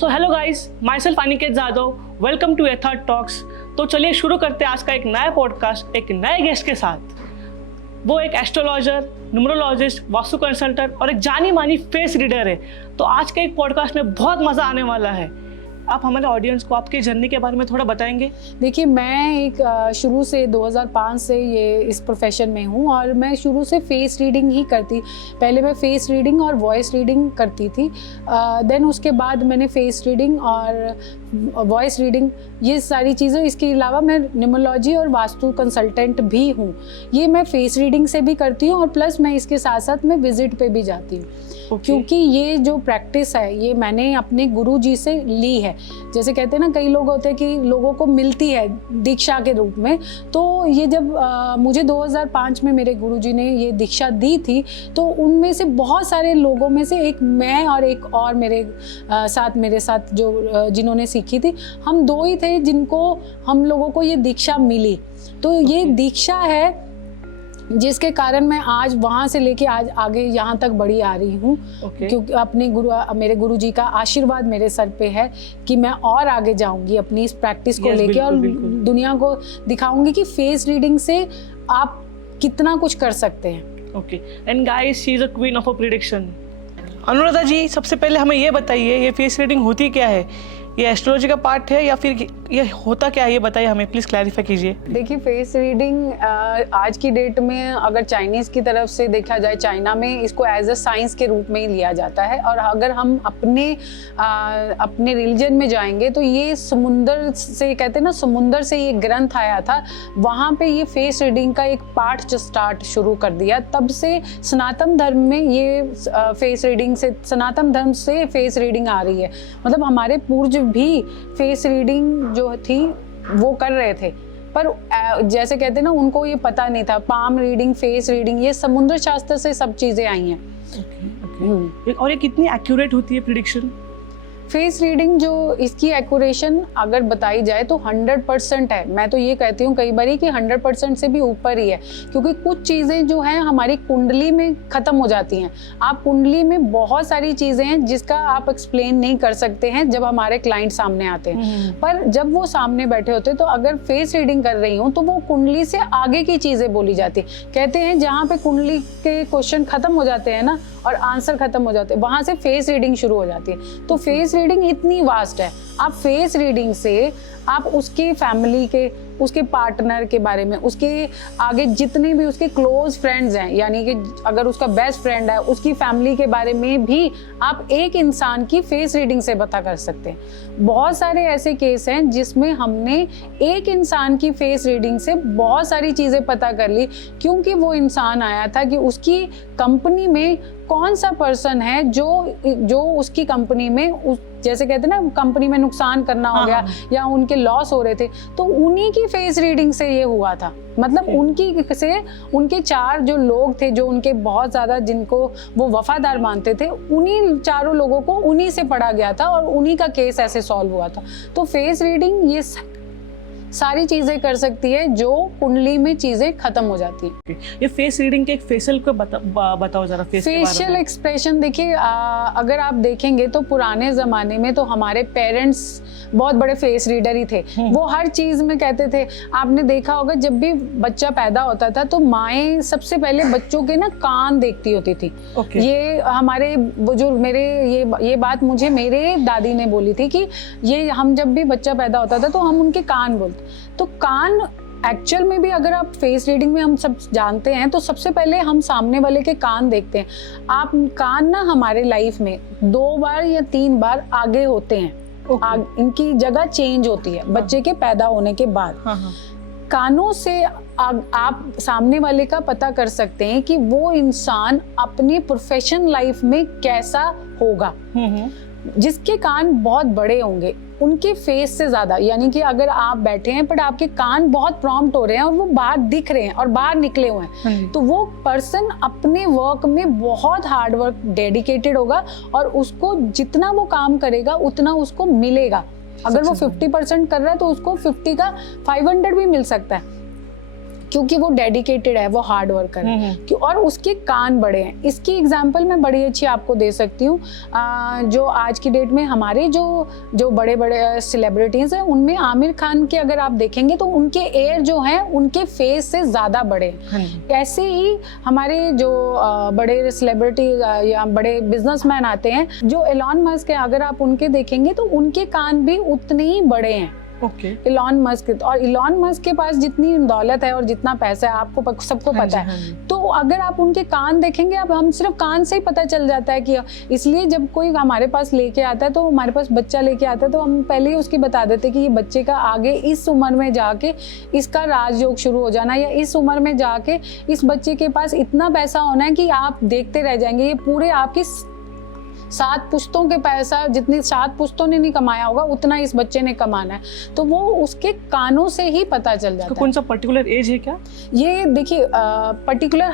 So hello guys, myself Aniket Jadhav, welcome to Yatharth Talks. तो चलिए शुरू करते हैं आज का एक नया पॉडकास्ट एक नए गेस्ट के साथ। वो एक एस्ट्रोलॉजर, न्यूमरोलॉजिस्ट, वास्तु कंसल्टेंट और एक जानी मानी फेस रीडर है। तो आज के एक पॉडकास्ट में बहुत मज़ा आने वाला है। आप हमारे ऑडियंस को आपकी जर्नी के बारे में थोड़ा बताएंगे? देखिए, मैं एक शुरू से 2005 से ये इस प्रोफेशन में हूँ और मैं शुरू से फेस रीडिंग ही करती। पहले मैं फेस रीडिंग और वॉइस रीडिंग करती थी, देन उसके बाद मैंने फेस रीडिंग और वॉइस रीडिंग ये सारी चीज़ें, इसके अलावा मैं न्यूमरोलॉजी और वास्तु कंसल्टेंट भी हूँ। ये मैं फेस रीडिंग से भी करती हूँ और प्लस मैं इसके साथ साथ मैं विजिट पे भी जाती हूँ। क्योंकि ये जो प्रैक्टिस है ये मैंने अपने गुरुजी से ली है। जैसे कहते हैं ना, कई लोग होते हैं कि लोगों को मिलती है दीक्षा के रूप में। तो ये जब मुझे 2005 में मेरे गुरुजी ने ये दीक्षा दी थी, तो उनमें से बहुत सारे लोगों में से एक मैं और एक और मेरे साथ जो जिन्होंने सीखी थी, हम दो ही थे जिनको हम लोगों को ये दीक्षा मिली। तो ये दीक्षा है जिसके कारण मैं आज वहाँ से लेके आज आगे यहाँ तक बढ़ी आ रही हूँ। क्योंकि अपने मेरे गुरुजी का आशीर्वाद मेरे सर पे है कि मैं और आगे जाऊँगी अपनी इस प्रैक्टिस को लेके और दुनिया को दिखाऊंगी कि फेस रीडिंग से आप कितना कुछ कर सकते हैं। Okay, and guys, she is a queen of a prediction. Anuradha ji, सबसे पहले हमें ये बताइए, ये फेस रीडिंग होती क्या है? ये एस्ट्रोलॉजी का पार्ट है या फिर ये होता क्या है, ये बताइए हमें, प्लीज़ क्लैरिफाई कीजिए। देखिए, फेस रीडिंग आज की डेट में अगर चाइनीज़ की तरफ से देखा जाए, चाइना में इसको एज अ साइंस के रूप में ही लिया जाता है। और अगर हम अपने रिलीजन में जाएंगे तो ये समुंदर से, कहते हैं ना, समुंदर से ये ग्रंथ आया था, वहाँ पे ये फेस रीडिंग का एक पार्ट स्टार्ट शुरू कर दिया। तब से सनातन धर्म में ये फेस रीडिंग से, सनातन धर्म से फेस रीडिंग आ रही है। मतलब हमारे पूर्वज भी फेस रीडिंग जो थी वो कर रहे थे, पर जैसे कहते हैं ना, उनको ये पता नहीं था। पाम रीडिंग, फेस रीडिंग, ये समुद्र शास्त्र से सब चीजें आई हैं। और ये कितनी एक्यूरेट होती है प्रेडिक्शन? फेस रीडिंग जो इसकी एक्यूरेशन अगर बताई जाए तो 100% है। मैं तो ये कहती हूँ कई बारी कि 100% से भी ऊपर ही है, क्योंकि कुछ चीज़ें जो हैं हमारी कुंडली में ख़त्म हो जाती हैं। आप कुंडली में बहुत सारी चीज़ें हैं जिसका आप एक्सप्लेन नहीं कर सकते हैं जब हमारे क्लाइंट सामने आते हैं, पर जब वो सामने बैठे होते तो अगर फेस रीडिंग कर रही हूँ तो वो कुंडली से आगे की चीज़ें बोली जाती। कहते हैं जहाँ पे कुंडली के क्वेश्चन ख़त्म हो जाते हैं ना और आंसर खत्म हो जाते हैं, वहाँ से फेस रीडिंग शुरू हो जाती है। तो फेस रीडिंग इतनी वास्ट है। आप फेस रीडिंग से आप उसकी फैमिली के, उसके पार्टनर के बारे में, उसके आगे जितने भी उसके क्लोज फ्रेंड्स हैं, यानी कि अगर उसका बेस्ट फ्रेंड है, उसकी फैमिली के बारे में भी आप एक इंसान की फेस रीडिंग से पता कर सकते हैं। बहुत सारे ऐसे केस हैं जिसमें हमने एक इंसान की फेस रीडिंग से बहुत सारी चीज़ें पता कर ली, क्योंकि वो इंसान आया था कि उसकी कंपनी में कौन सा पर्सन है जो उसकी कंपनी में जैसे कहते हैं ना, कंपनी में नुकसान करना हो गया या उनके लॉस हो रहे थे, तो उन्हीं की फेस रीडिंग से ये हुआ था। मतलब उनके 4 जो लोग थे जो उनके बहुत ज़्यादा, जिनको वो वफादार मानते थे, उन्हीं 4 लोगों को उन्हीं से पढ़ा गया था और उन्हीं का केस ऐसे सॉल्व हुआ था। तो फेस रीडिंग ये सारी चीजें कर सकती है जो कुंडली में चीजें खत्म हो जाती हैं। ये फेस रीडिंग के एक फेशियल को बताओ जरा। फेशियल एक्सप्रेशन देखिए, अगर आप देखेंगे तो पुराने जमाने में तो हमारे पेरेंट्स बहुत बड़े फेस रीडर ही थे। वो हर चीज में कहते थे। आपने देखा होगा जब भी बच्चा पैदा होता था तो माएँ सबसे पहले बच्चों के ना कान देखती होती थी। ये हमारे बुजुर्ग, ये बात मुझे मेरे दादी ने बोली थी कि ये हम जब भी बच्चा पैदा होता था तो हम उनके कान बोलते। तो कान एक्चुअल में भी अगर आप फेस रीडिंग में हम सब जानते हैं तो सबसे पहले हम सामने वाले के कान देखते हैं। आप कान ना हमारे लाइफ में 2 बार या 3 बार आगे होते हैं। इनकी जगह चेंज होती है बच्चे के पैदा होने के बाद। कानों से आप सामने वाले का पता कर सकते हैं कि वो इंसान अपनी प्रोफेशन लाइफ में कैसा होगा। जिसके कान बहुत बड़े होंगे उनके फेस से ज्यादा, यानी कि अगर आप बैठे हैं पर आपके कान बहुत प्रॉम्प्ट हो रहे हैं और वो बाहर दिख रहे हैं और बाहर निकले हुए हैं, तो वो पर्सन अपने वर्क में बहुत हार्ड वर्क डेडिकेटेड होगा और उसको जितना वो काम करेगा उतना उसको मिलेगा। अगर वो 50% कर रहा है तो उसको 50 का 500 भी मिल सकता है। क्योंकि वो डेडिकेटेड है, वो हार्ड वर्कर है और उसके कान बड़े हैं। इसकी एग्जांपल मैं बड़ी अच्छी आपको दे सकती हूँ। जो आज की डेट में हमारे जो बड़े बड़े सेलिब्रिटीज हैं उनमें आमिर खान के अगर आप देखेंगे तो उनके एयर जो हैं उनके फेस से ज़्यादा बड़े हैं। ऐसे ही हमारे जो बड़े सेलिब्रिटी या बड़े बिजनेसमैन आते हैं, जो एलॉन मस्क है, अगर आप उनके देखेंगे तो उनके कान भी उतने ही बड़े हैं। इलॉन मस्क, और इलॉन मस्क के पास जितनी दौलत है और जितना पैसा है आपको सबको पता है। तो अगर आप उनके कान देखेंगे, अब हम सिर्फ कान से ही पता चल जाता है कि, इसलिए जब कोई हमारे पास लेके आता है, तो हमारे पास बच्चा लेके आता है तो हम पहले ही उसकी बता देते कि ये बच्चे का आगे इस उम्र में जाके इसका राजयोग शुरू हो जाना, या इस उम्र में जाके इस बच्चे के पास इतना पैसा होना है कि आप देखते रह जाएंगे। ये पूरे आपकी 7 पुश्तों के पैसा, जितनी 7 पुश्तों ने नहीं कमाया होगा उतना इस बच्चे ने कमाना है। तो वो उसके कानों से ही पता चल जाता है। कौन सा पर्टिकुलर एज है क्या? ये देखिए पर्टिकुलर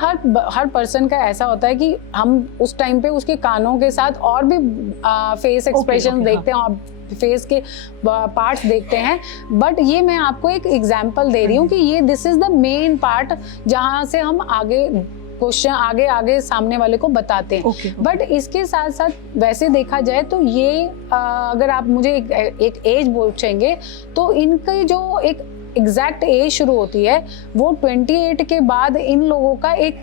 हर पर्सन का ऐसा होता है कि हम उस टाइम पे उसके कानों के साथ और भी फेस एक्सप्रेशन देखते हैं और फेस के पार्ट्स देखते हैं। बट ये मैं आपको एक एग्जांपल दे रही हूँ कि ये this is the main part जहाँ से हम आगे क्वेश्चन आगे सामने वाले को बताते हैं। बट इसके साथ साथ वैसे देखा जाए तो ये अगर आप मुझे एक एज पूछेंगे तो इनकी जो एक एग्जैक्ट एज शुरू होती है वो 28 के बाद इन लोगों का एक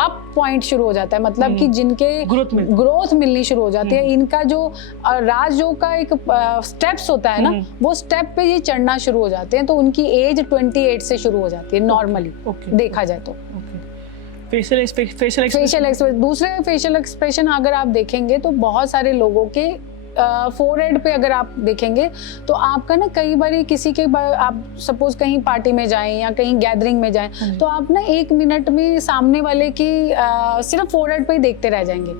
अप पॉइंट शुरू हो जाता है। मतलब कि जिनके ग्रोथ मिलनी शुरू हो जाती है, इनका जो राजयोग का एक स्टेप्स होता है ना, वो स्टेप पे ये चढ़ना शुरू हो जाते हैं। तो उनकी एज 28 से शुरू हो जाती है नॉर्मली देखा जाए तो। फेशियल एक्सप्रेशन, दूसरे फेशियल एक्सप्रेशन अगर आप देखेंगे तो बहुत सारे लोगों के फोरहेड पे अगर आप देखेंगे तो आपका ना कई बार किसी के आप सपोज कहीं पार्टी में जाएं या कहीं गैदरिंग में जाएं तो आप ना 1 मिनट में सामने वाले की सिर्फ फोरहेड पे ही देखते रह जाएंगे।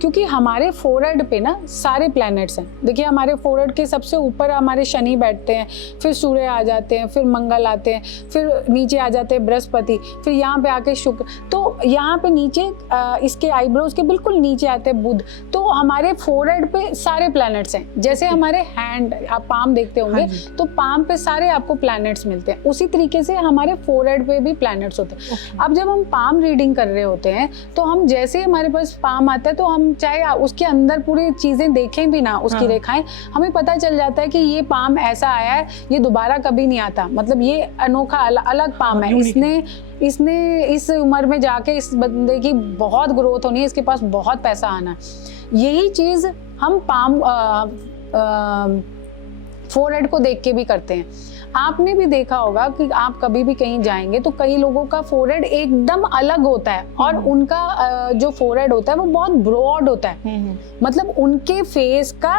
क्योंकि हमारे फोरहेड पे ना सारे प्लैनेट्स हैं। देखिए हमारे फोरहेड के सबसे ऊपर हमारे शनि बैठते हैं, फिर सूर्य आ जाते हैं, फिर मंगल आते हैं, फिर नीचे आ जाते हैं बृहस्पति, फिर यहाँ पे आके शुक्र, तो यहाँ पे नीचे इसके आईब्रोज के बिल्कुल नीचे आते हैं बुध। तो हमारे फोरहेड पे सारे प्लैनेट्स हैं। जैसे हमारे हैंड आप पाम देखते होंगे तो पाम पे सारे आपको प्लैनेट्स मिलते हैं, उसी तरीके से हमारे फोरहेड पे भी प्लैनेट्स होते हैं। अब जब हम पाम रीडिंग कर रहे होते हैं तो हम जैसे हमारे पास पाम आता है तो हम चाहे उसके अंदर पूरी चीजें देखें भी ना, उसकी रेखाएं, हमें पता चल जाता है कि ये पाम ऐसा आया है, ये दोबारा कभी नहीं आता। मतलब ये अनोखा अलग पाम है, इसने इस उम्र में जाके इस बंदे की बहुत ग्रोथ होनी है, इसके पास बहुत पैसा आना है। यही चीज हम पाम फोरहेड को देख के भी करते हैं। आपने भी देखा होगा कि आप कभी भी कहीं जाएंगे तो कई लोगों का फोरहेड एकदम अलग होता है और उनका जो फोरहेड होता है वो बहुत ब्रॉड होता है। मतलब उनके फेस का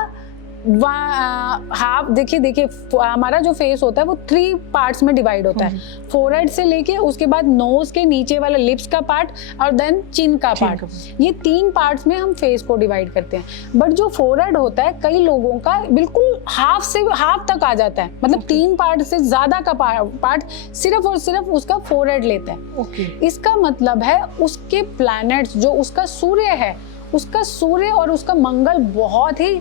हाफ देखिए हमारा जो फेस होता है वो 3 पार्ट्स में डिवाइड होता है। फोरहेड से लेके उसके बाद नोज के नीचे वाला लिप्स का पार्ट और देन चिन का पार्ट, ये 3 पार्ट्स में हम फेस को डिवाइड करते हैं। बट जो फोरहेड होता है कई लोगों का बिल्कुल हाफ से हाफ तक आ जाता है। मतलब 3 पार्ट से ज्यादा का पार्ट सिर्फ और सिर्फ उसका फोरहेड लेता है। इसका मतलब है उसके प्लैनेट्स जो उसका सूर्य है, उसका सूर्य और उसका मंगल बहुत ही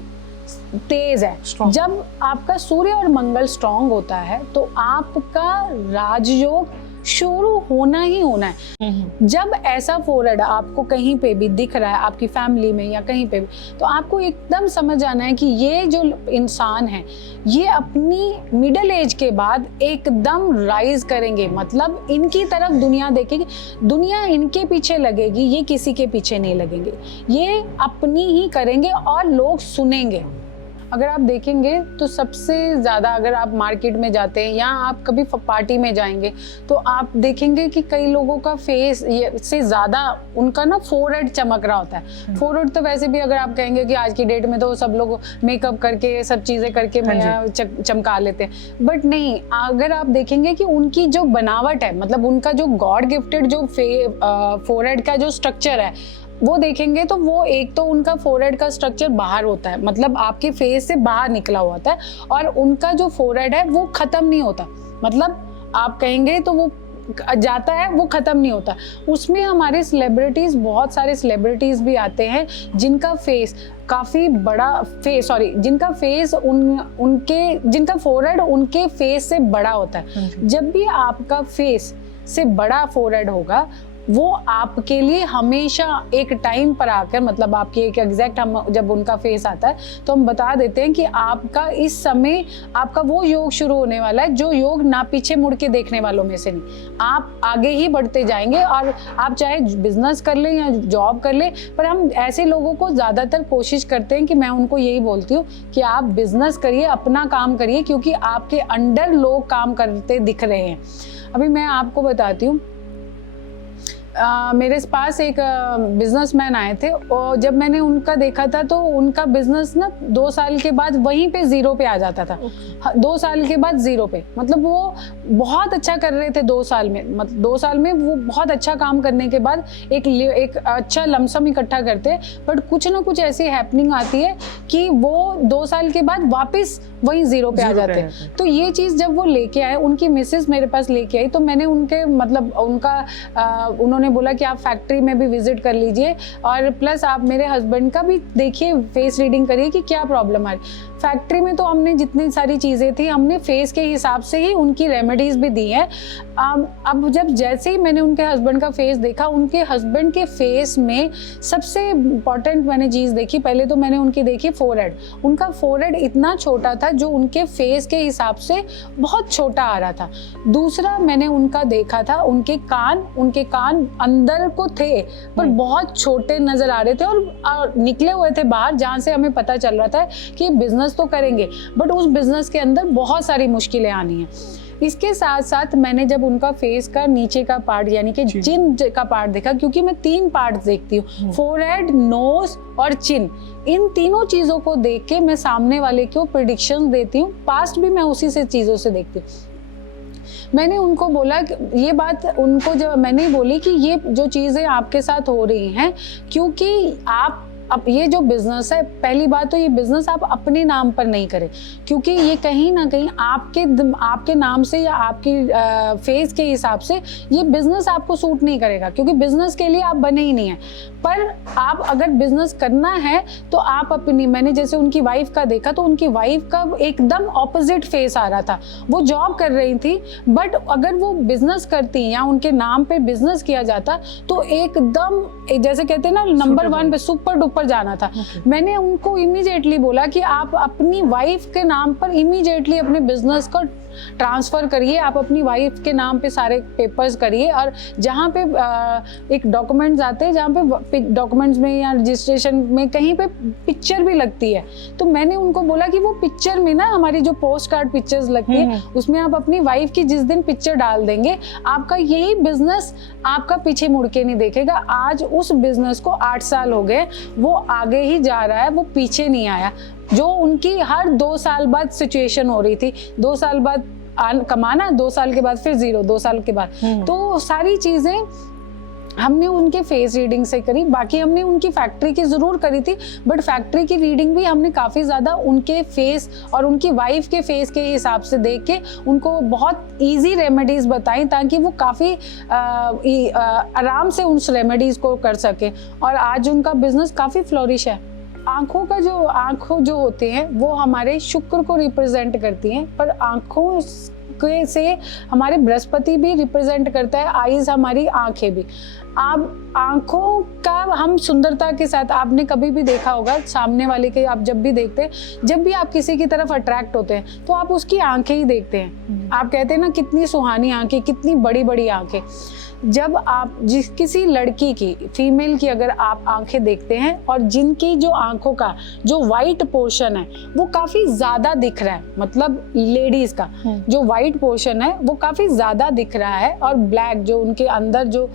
तेज है। जब आपका सूर्य और मंगल स्ट्रांग होता है तो आपका राजयोग शुरू होना ही होना है। जब ऐसा फोरहेड आपको कहीं पे भी दिख रहा है, आपकी फैमिली में या कहीं पे भी, तो आपको एकदम समझ आना है कि ये जो इंसान है ये अपनी मिडिल एज के बाद एकदम राइज करेंगे। मतलब इनकी तरफ दुनिया देखेगी, दुनिया इनके पीछे लगेगी, ये किसी के पीछे नहीं लगेंगे, ये अपनी ही करेंगे और लोग सुनेंगे। अगर आप देखेंगे तो सबसे ज़्यादा अगर आप मार्केट में जाते हैं या आप कभी पार्टी में जाएंगे तो आप देखेंगे कि कई लोगों का फेस से ज़्यादा उनका ना फोरहेड चमक रहा होता है। फोरहेड तो वैसे भी अगर आप कहेंगे कि आज की डेट में तो सब लोग मेकअप करके सब चीज़ें करके चमका लेते हैं, बट नहीं, अगर आप देखेंगे कि उनकी जो बनावट है, मतलब उनका जो गॉड गिफ्टेड जो फोरहेड का जो स्ट्रक्चर है वो देखेंगे तो वो एक तो उनका फोरहेड का स्ट्रक्चर बाहर होता है, मतलब आपके फेस से बाहर निकला हुआ होता है, और उनका जो फोरहेड है वो खत्म नहीं होता। मतलब आप कहेंगे तो वो जाता है, वो खत्म नहीं होता। उसमें हमारे सेलिब्रिटीज, बहुत सारे सेलिब्रिटीज भी आते हैं जिनका फेस काफ़ी बड़ा जिनका फेस जिनका फोरहेड उनके फेस से बड़ा होता है। जब भी आपका फेस से बड़ा फोरहेड होगा, वो आपके लिए हमेशा एक टाइम पर आकर, मतलब आपकी एक एग्जैक्ट, हम जब उनका फेस आता है तो हम बता देते हैं कि आपका इस समय आपका वो योग शुरू होने वाला है जो योग ना पीछे मुड़ के देखने वालों में से नहीं, आप आगे ही बढ़ते जाएंगे। और आप चाहे बिजनेस कर लें या जॉब कर लें, पर हम ऐसे लोगों को ज़्यादातर कोशिश करते हैं कि मैं उनको यही बोलती हूँ कि आप बिजनेस करिए, अपना काम करिए, क्योंकि आपके अंडर लोग काम करते दिख रहे हैं। अभी मैं आपको बताती हूँ, मेरे पास एक बिजनेसमैन आए थे और जब मैंने उनका देखा था तो उनका बिजनेस ना 2 साल के बाद वहीं पे जीरो पे आ जाता था। 2 साल के बाद जीरो पे, मतलब वो बहुत अच्छा कर रहे थे 2 साल में, मतलब 2 साल में वो बहुत अच्छा काम करने के बाद एक अच्छा लमसम इकट्ठा करते, बट कुछ ना कुछ ऐसी हैपनिंग आती है कि वो 2 साल के बाद वापस वहीं जीरो पे आ जाते हैं। तो ये चीज़ जब वो लेके आए, उनकी मिसेस मेरे पास लेके आई, तो मैंने उनके मतलब उन्होंने बोला कि आप फैक्ट्री में भी विजिट कर लीजिए और प्लस आप मेरे हस्बैंड का भी देखिए, फेस रीडिंग करिए कि क्या प्रॉब्लम आ रही। फैक्ट्री में तो हमने जितनी सारी चीज़ें थी, हमने फेस के हिसाब से ही उनकी रेमेडीज भी दी हैं। अब जब जैसे ही मैंने उनके हस्बैंड का फेस देखा, उनके हस्बैंड के फेस में सबसे इम्पॉर्टेंट मैंने चीज़ देखी, पहले तो मैंने उनकी देखी फोरहेड। उनका फोरहेड इतना छोटा था जो उनके फेस के हिसाब से बहुत छोटा आ रहा था। दूसरा मैंने उनका देखा था, उनके कान अंदर को थे पर बहुत छोटे नजर आ रहे थे और निकले हुए थे बाहर, जहाँ से हमें पता चल रहा था कि बिजनेस तो करेंगे बट उस बिजनेस के अंदर बहुत सारी मुश्किलें आनी हैं। इसके साथ साथ मैंने जब उनका फेस का नीचे का पार्ट यानी कि चिन का पार्ट देखा, क्योंकि मैं 3 पार्ट देखती हूँ, फोरहेड, नोज और चिन, इन तीनों चीज़ों को देख के मैं सामने वाले को प्रिडिक्शन देती हूँ। पास्ट भी मैं उसी से चीज़ों से देखती हूँ। मैंने उनको बोला कि ये बात उनको जब मैंने बोली कि ये जो चीज़ें आपके साथ हो रही हैं, क्योंकि आप अब ये जो बिजनेस है, पहली बात तो ये बिजनेस आप अपने नाम पर नहीं करें, क्योंकि ये कहीं ना कहीं आपके नाम से या आपकी फेस के हिसाब से ये बिजनेस आपको सूट नहीं करेगा, क्योंकि बिजनेस के लिए आप बने ही नहीं हैं। पर आप अगर बिजनेस करना है तो आप अपनी, मैंने जैसे उनकी वाइफ का देखा तो उनकी वाइफ का एकदम ऑपोजिट फेस आ रहा था। वो जॉब कर रही थी बट अगर वो बिजनेस करती या उनके नाम पे बिजनेस किया जाता तो एकदम जैसे कहते हैं ना नंबर 1 पे सुपर डुपर जाना था। मैंने उनको इमीडिएटली बोला कि आप अपनी वाइफ के नाम पर इमीडिएटली अपने बिजनेस को ट्रांसफ़र करिए, आप अपनी वाइफ के नाम पे सारे पेपर्स करिए, और जहाँ पे एक डॉक्यूमेंट्स आते हैं, जहाँ पे डॉक्यूमेंट्स में या रजिस्ट्रेशन में कहीं पे पिक्चर भी लगती है, तो मैंने उनको बोला कि वो पिक्चर में ना हमारी जो पोस्ट कार्ड पिक्चर्स लगती है उसमें आप अपनी वाइफ की जिस दिन पिक्चर डाल देंगे, आपका यही बिजनेस आपका पीछे मुड़ के नहीं देखेगा। आज उस बिजनेस को 8 साल हो गए, वो आगे ही जा रहा है, वो पीछे नहीं आया। जो उनकी हर 2 साल बाद सिचुएशन हो रही थी, 2 साल बाद कमाना, 2 साल के बाद फिर जीरो, 2 साल के बाद, तो सारी चीजें हमने उनके फेस रीडिंग से करी। बाकी हमने उनकी फैक्ट्री की ज़रूर करी थी, बट फैक्ट्री की रीडिंग भी हमने काफ़ी ज़्यादा उनके फेस और उनकी वाइफ के फेस के हिसाब से देख के उनको बहुत इजी रेमेडीज़ बताई, ताकि वो काफ़ी आराम से उन रेमेडीज़ को कर सके, और आज उनका बिजनेस काफ़ी फ्लोरिश है। आँखों जो होते हैं वो हमारे शुक्र को रिप्रेजेंट करती हैं, पर आँखों से हमारे बृहस्पति भी रिप्रेजेंट करता है, आईज हमारी आंखें भी। आप आंखों का हम सुंदरता के साथ, आपने कभी भी देखा होगा सामने वाले के, आप जब भी देखते हैं, जब भी आप किसी की तरफ अट्रैक्ट होते हैं तो आप उसकी आंखें ही देखते हैं। आप कहते हैं ना कितनी सुहानी आंखें, कितनी बड़ी बड़ी आंखें। जब आप किसी लड़की की, फीमेल की अगर आप आंखें देखते हैं और जिनकी जो आंखों का जो वाइट पोर्शन है वो काफ़ी ज़्यादा दिख रहा है, मतलब लेडीज़ का जो वाइट पोर्शन है वो काफ़ी ज़्यादा दिख रहा है, और ब्लैक जो उनके अंदर जो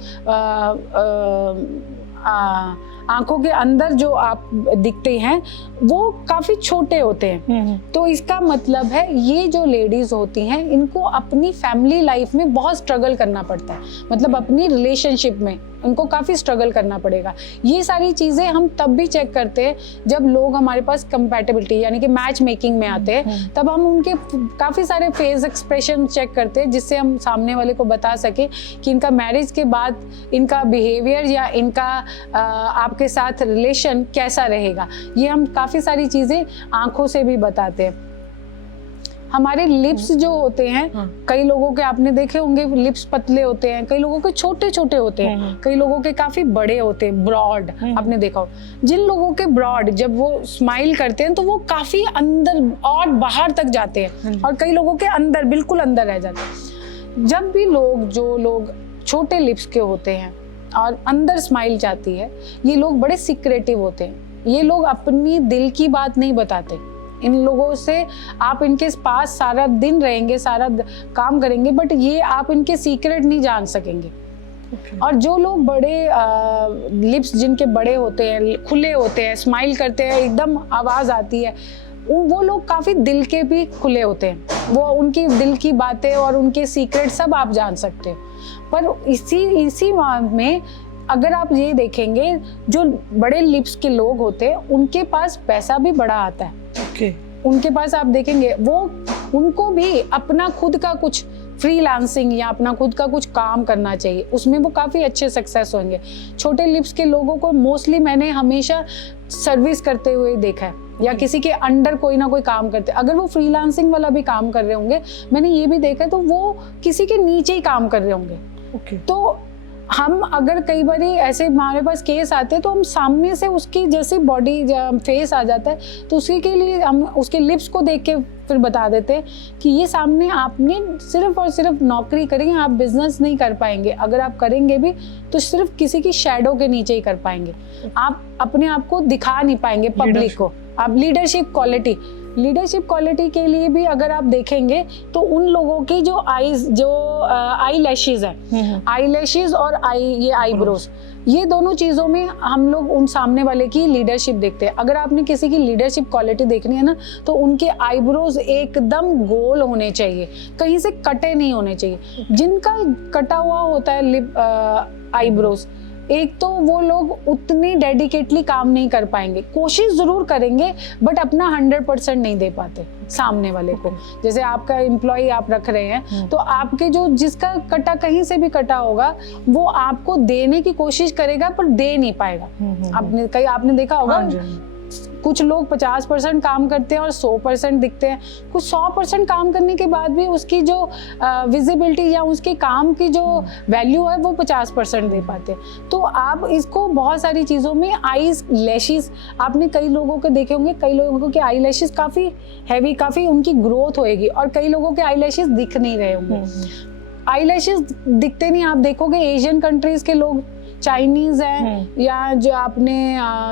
आंखों के अंदर जो आप दिखते हैं वो काफ़ी छोटे होते हैं। तो इसका मतलब है ये जो लेडीज़ होती हैं इनको अपनी फैमिली लाइफ में बहुत स्ट्रगल करना पड़ता है, मतलब अपनी रिलेशनशिप में उनको काफ़ी स्ट्रगल करना पड़ेगा। ये सारी चीज़ें हम तब भी चेक करते हैं जब लोग हमारे पास कंपैटिबिलिटी यानी कि मैच मेकिंग में आते हैं, तब हम उनके काफ़ी सारे फेस एक्सप्रेशन चेक करते हैं, जिससे हम सामने वाले को बता सके कि इनका मैरिज के बाद इनका बिहेवियर या इनका आपके साथ रिलेशन कैसा रहेगा। ये हम काफ़ी सारी चीज़ें आंखों से भी बताते हैं। हमारे लिप्स जो होते हैं, कई लोगों के आपने देखे होंगे लिप्स पतले होते हैं, कई लोगों के छोटे छोटे होते हैं, कई लोगों के काफी बड़े होते हैं, ब्रॉड आपने देखा हो। जिन लोगों के ब्रॉड, जब वो स्माइल करते हैं तो वो काफी अंदर और बाहर तक जाते हैं, और कई लोगों के अंदर, बिल्कुल अंदर रह जाते हैं। जब भी जो लोग छोटे लिप्स के होते हैं और अंदर स्माइल जाती है, ये लोग बड़े सीक्रेटिव होते हैं। ये लोग अपनी दिल की बात नहीं बताते। इन लोगों से आप इनके पास सारा दिन रहेंगे, सारा काम करेंगे, बट ये आप इनके सीक्रेट नहीं जान सकेंगे। और जो लोग बड़े लिप्स जिनके बड़े होते हैं, खुले होते हैं, स्माइल करते हैं, एकदम आवाज़ आती है, वो लोग काफ़ी दिल के भी खुले होते हैं। वो उनकी दिल की बातें और उनके सीक्रेट सब आप जान सकते हो। पर इसी में अगर आप ये देखेंगे, जो बड़े लिप्स के लोग होते हैं उनके पास पैसा भी बड़ा आता है। उनके पास आप देखेंगे उनको भी अपना खुद का कुछ फ्रीलांसिंग या अपना खुद का कुछ काम करना चाहिए, उसमें वो काफ़ी अच्छे सक्सेस होंगे। छोटे लिप्स के लोगों को मोस्टली मैंने हमेशा सर्विस करते हुए देखा है, या किसी के अंडर कोई ना कोई काम करते। अगर वो फ्रीलांसिंग वाला भी काम कर रहे होंगे, मैंने ये भी देखा है, तो वो किसी के नीचे ही काम कर रहे होंगे। तो हम अगर कई बार ऐसे हमारे पास केस आते हैं, तो हम सामने से उसकी जैसे बॉडी फेस आ जाता है, तो उसी के लिए हम उसके लिप्स को देख के फिर बता देते हैं कि ये सामने आपने सिर्फ और सिर्फ नौकरी करेंगे, आप बिजनेस नहीं कर पाएंगे। अगर आप करेंगे भी तो सिर्फ किसी की शैडो के नीचे ही कर पाएंगे, आप अपने आप को दिखा नहीं पाएंगे पब्लिक को। आप लीडरशिप क्वालिटी के लिए भी अगर आप देखेंगे, तो उन लोगों की जो आई लैशेज है, आई लैशेज और आईब्रोज, ये दोनों चीज़ों में हम लोग उन सामने वाले की लीडरशिप देखते हैं। अगर आपने किसी की लीडरशिप क्वालिटी देखनी है ना, तो उनके आईब्रोज एकदम गोल होने चाहिए, कहीं से कटे नहीं होने चाहिए। जिनका कटा हुआ होता है लिप आईब्रोज, एक तो वो लोग उतनी डेडिकेटली काम नहीं कर पाएंगे, कोशिश जरूर करेंगे बट अपना 100% नहीं दे पाते सामने वाले को। जैसे आपका एम्प्लॉय आप रख रहे हैं, तो आपके जो जिसका कटा कहीं से भी कटा होगा, वो आपको देने की कोशिश करेगा पर दे नहीं पाएगा। आपने देखा होगा, कुछ लोग 50% काम करते हैं और 100% दिखते हैं। कुछ 100% काम करने के बाद भी उसकी जो विजिबिलिटी या उसके काम की जो वैल्यू है, वो 50% दे पाते हैं। तो आप इसको बहुत सारी चीज़ों में आईज लैशेस, आपने कई लोगों के देखे होंगे, कई लोगों के आई लैशेस काफ़ी हैवी, काफ़ी उनकी ग्रोथ होएगी, और कई लोगों के आई लैशेस दिख नहीं रहे होंगे। आई लैशेस दिखते नहीं, आप देखोगे एशियन कंट्रीज के लोग, चाइनीज है या जो आपने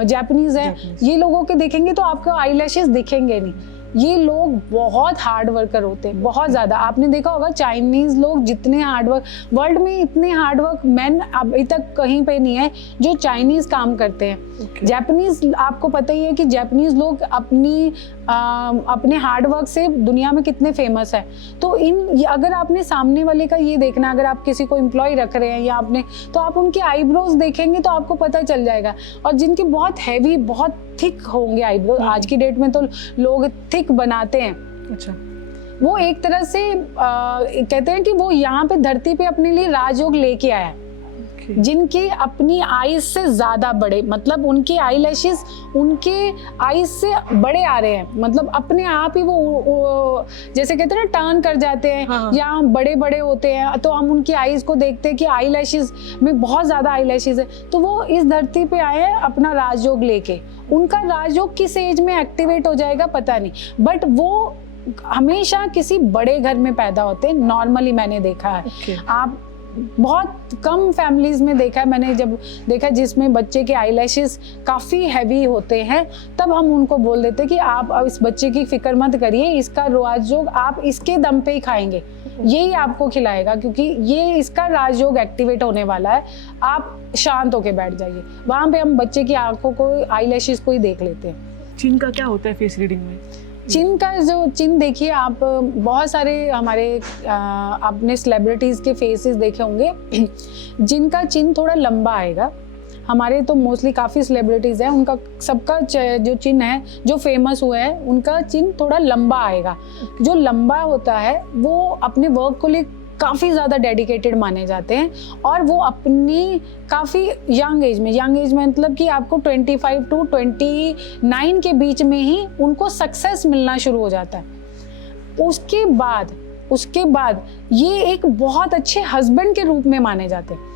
जापानीज है, ये लोगों के देखेंगे तो आपको आई लैशेस दिखेंगे नहीं। ये लोग बहुत हार्ड वर्कर होते हैं, बहुत ज़्यादा। आपने देखा होगा चाइनीज लोग जितने हार्ड वर्क, वर्ल्ड में इतने हार्ड वर्क मैन अभी तक कहीं पे नहीं है जो चाइनीज काम करते हैं। जापानीज, आपको पता ही है कि जापानीज लोग अपने हार्ड वर्क से दुनिया में कितने फेमस है। तो अगर आपने सामने वाले का ये देखना, अगर आप किसी को एम्प्लॉय रख रहे हैं या आपने, तो आप उनके आईब्रोज देखेंगे तो आपको पता चल जाएगा। और जिनके बहुत हैवी, बहुत थिक होंगे आईब्रोज, आज की डेट में तो लोग थिक बनाते हैं। अच्छा, वो एक तरह से कहते हैं कि वो यहाँ पे धरती पे अपने लिए राजयोग लेके आया। जिनके अपनी आईज से ज्यादा बड़े, मतलब उनके आई लैशेस उनके आईज से बड़े आ रहे हैं, मतलब अपने आप ही वो जैसे कहते हैं ना, टर्न कर जाते हैं, या बड़े बड़े होते हैं, तो हम उनकी आईज को देखते हैं कि आई लैशेस में बहुत ज्यादा आई लैशेस है। तो वो इस धरती पे आए हैं अपना राजयोग लेके। उनका राजयोग किस एज में एक्टिवेट हो जाएगा पता नहीं, बट वो हमेशा किसी बड़े घर में पैदा होते हैं, नॉर्मली मैंने देखा है। आप बहुत कम फैमिलीज में देखा है मैंने, जब देखा जिसमें बच्चे के आईलैशेस काफ़ी हैवी होते हैं, तब हम उनको बोल देते कि आप अब इस बच्चे की फिक्र मत करिए, इसका राजयोग आप इसके दम पे ही खाएंगे, यही आपको खिलाएगा, क्योंकि ये इसका राजयोग एक्टिवेट होने वाला है, आप शांत होके बैठ जाइए। वहाँ पे हम बच्चे की आंखों को, आईलैशेस को ही देख लेते हैं। चिन का क्या होता है फेस रीडिंग में? चिन का जो चिन देखिए आप, बहुत सारे हमारे आपने सेलिब्रिटीज़ के फेसेस देखे होंगे जिनका चिन थोड़ा लंबा आएगा। हमारे तो मोस्टली काफ़ी सेलिब्रिटीज़ हैं, उनका सबका जो चिन है, जो फेमस हुए हैं, उनका चिन थोड़ा लंबा आएगा। जो लंबा होता है वो अपने वर्क को लिए काफ़ी ज़्यादा डेडिकेटेड माने जाते हैं, और वो अपनी काफ़ी यंग एज में मतलब कि आपको 25 to 29 के बीच में ही उनको सक्सेस मिलना शुरू हो जाता है। उसके बाद ये एक बहुत अच्छे हस्बैंड के रूप में माने जाते हैं।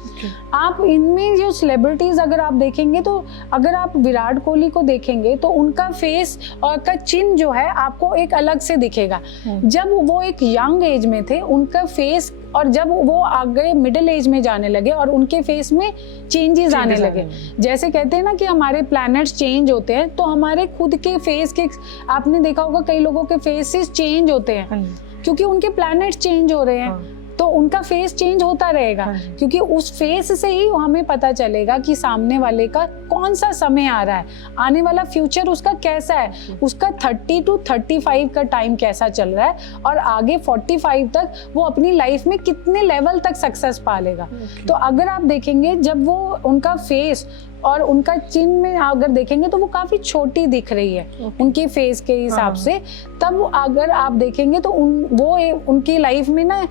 आप इनमें जो सेलिब्रिटीज अगर आप देखेंगे, तो अगर आप विराट कोहली को देखेंगे तो उनका फेस और का चिन्ह जो है आपको एक अलग से दिखेगा। जब वो एक यंग एज में थे उनका फेस, और जब वो आगे मिडिल एज में जाने लगे और उनके फेस में चेंजेस आने लगे। जैसे कहते हैं ना कि हमारे प्लैनेट्स चेंज होते हैं, तो हमारे खुद के फेस के, आपने देखा होगा कई लोगों के फेसेस चेंज होते हैं क्योंकि उनके प्लैनेट्स चेंज हो रहे हैं, तो उनका फेस चेंज होता रहेगा। क्योंकि उस फेस से ही हमें पता चलेगा कि सामने वाले का कौन सा समय आ रहा है, आने वाला फ्यूचर उसका कैसा है, उसका 30 to 35 का टाइम कैसा चल रहा है, और आगे 45 तक वो अपनी लाइफ में कितने लेवल तक सक्सेस पा लेगा। तो अगर आप देखेंगे, जब वो उनका फेस और उनका चिन्ह में अगर देखेंगे तो वो काफी छोटी दिख रही है उनके फेस के हिसाब से, तब अगर आप देखेंगे तो उनकी लाइफ में ना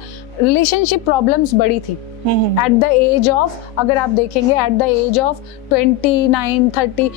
रिलेशनशिप प्रॉब्लम्स बड़ी थी। एट द एज ऑफ, अगर आप देखेंगे एट द एज ऑफ 29, 30,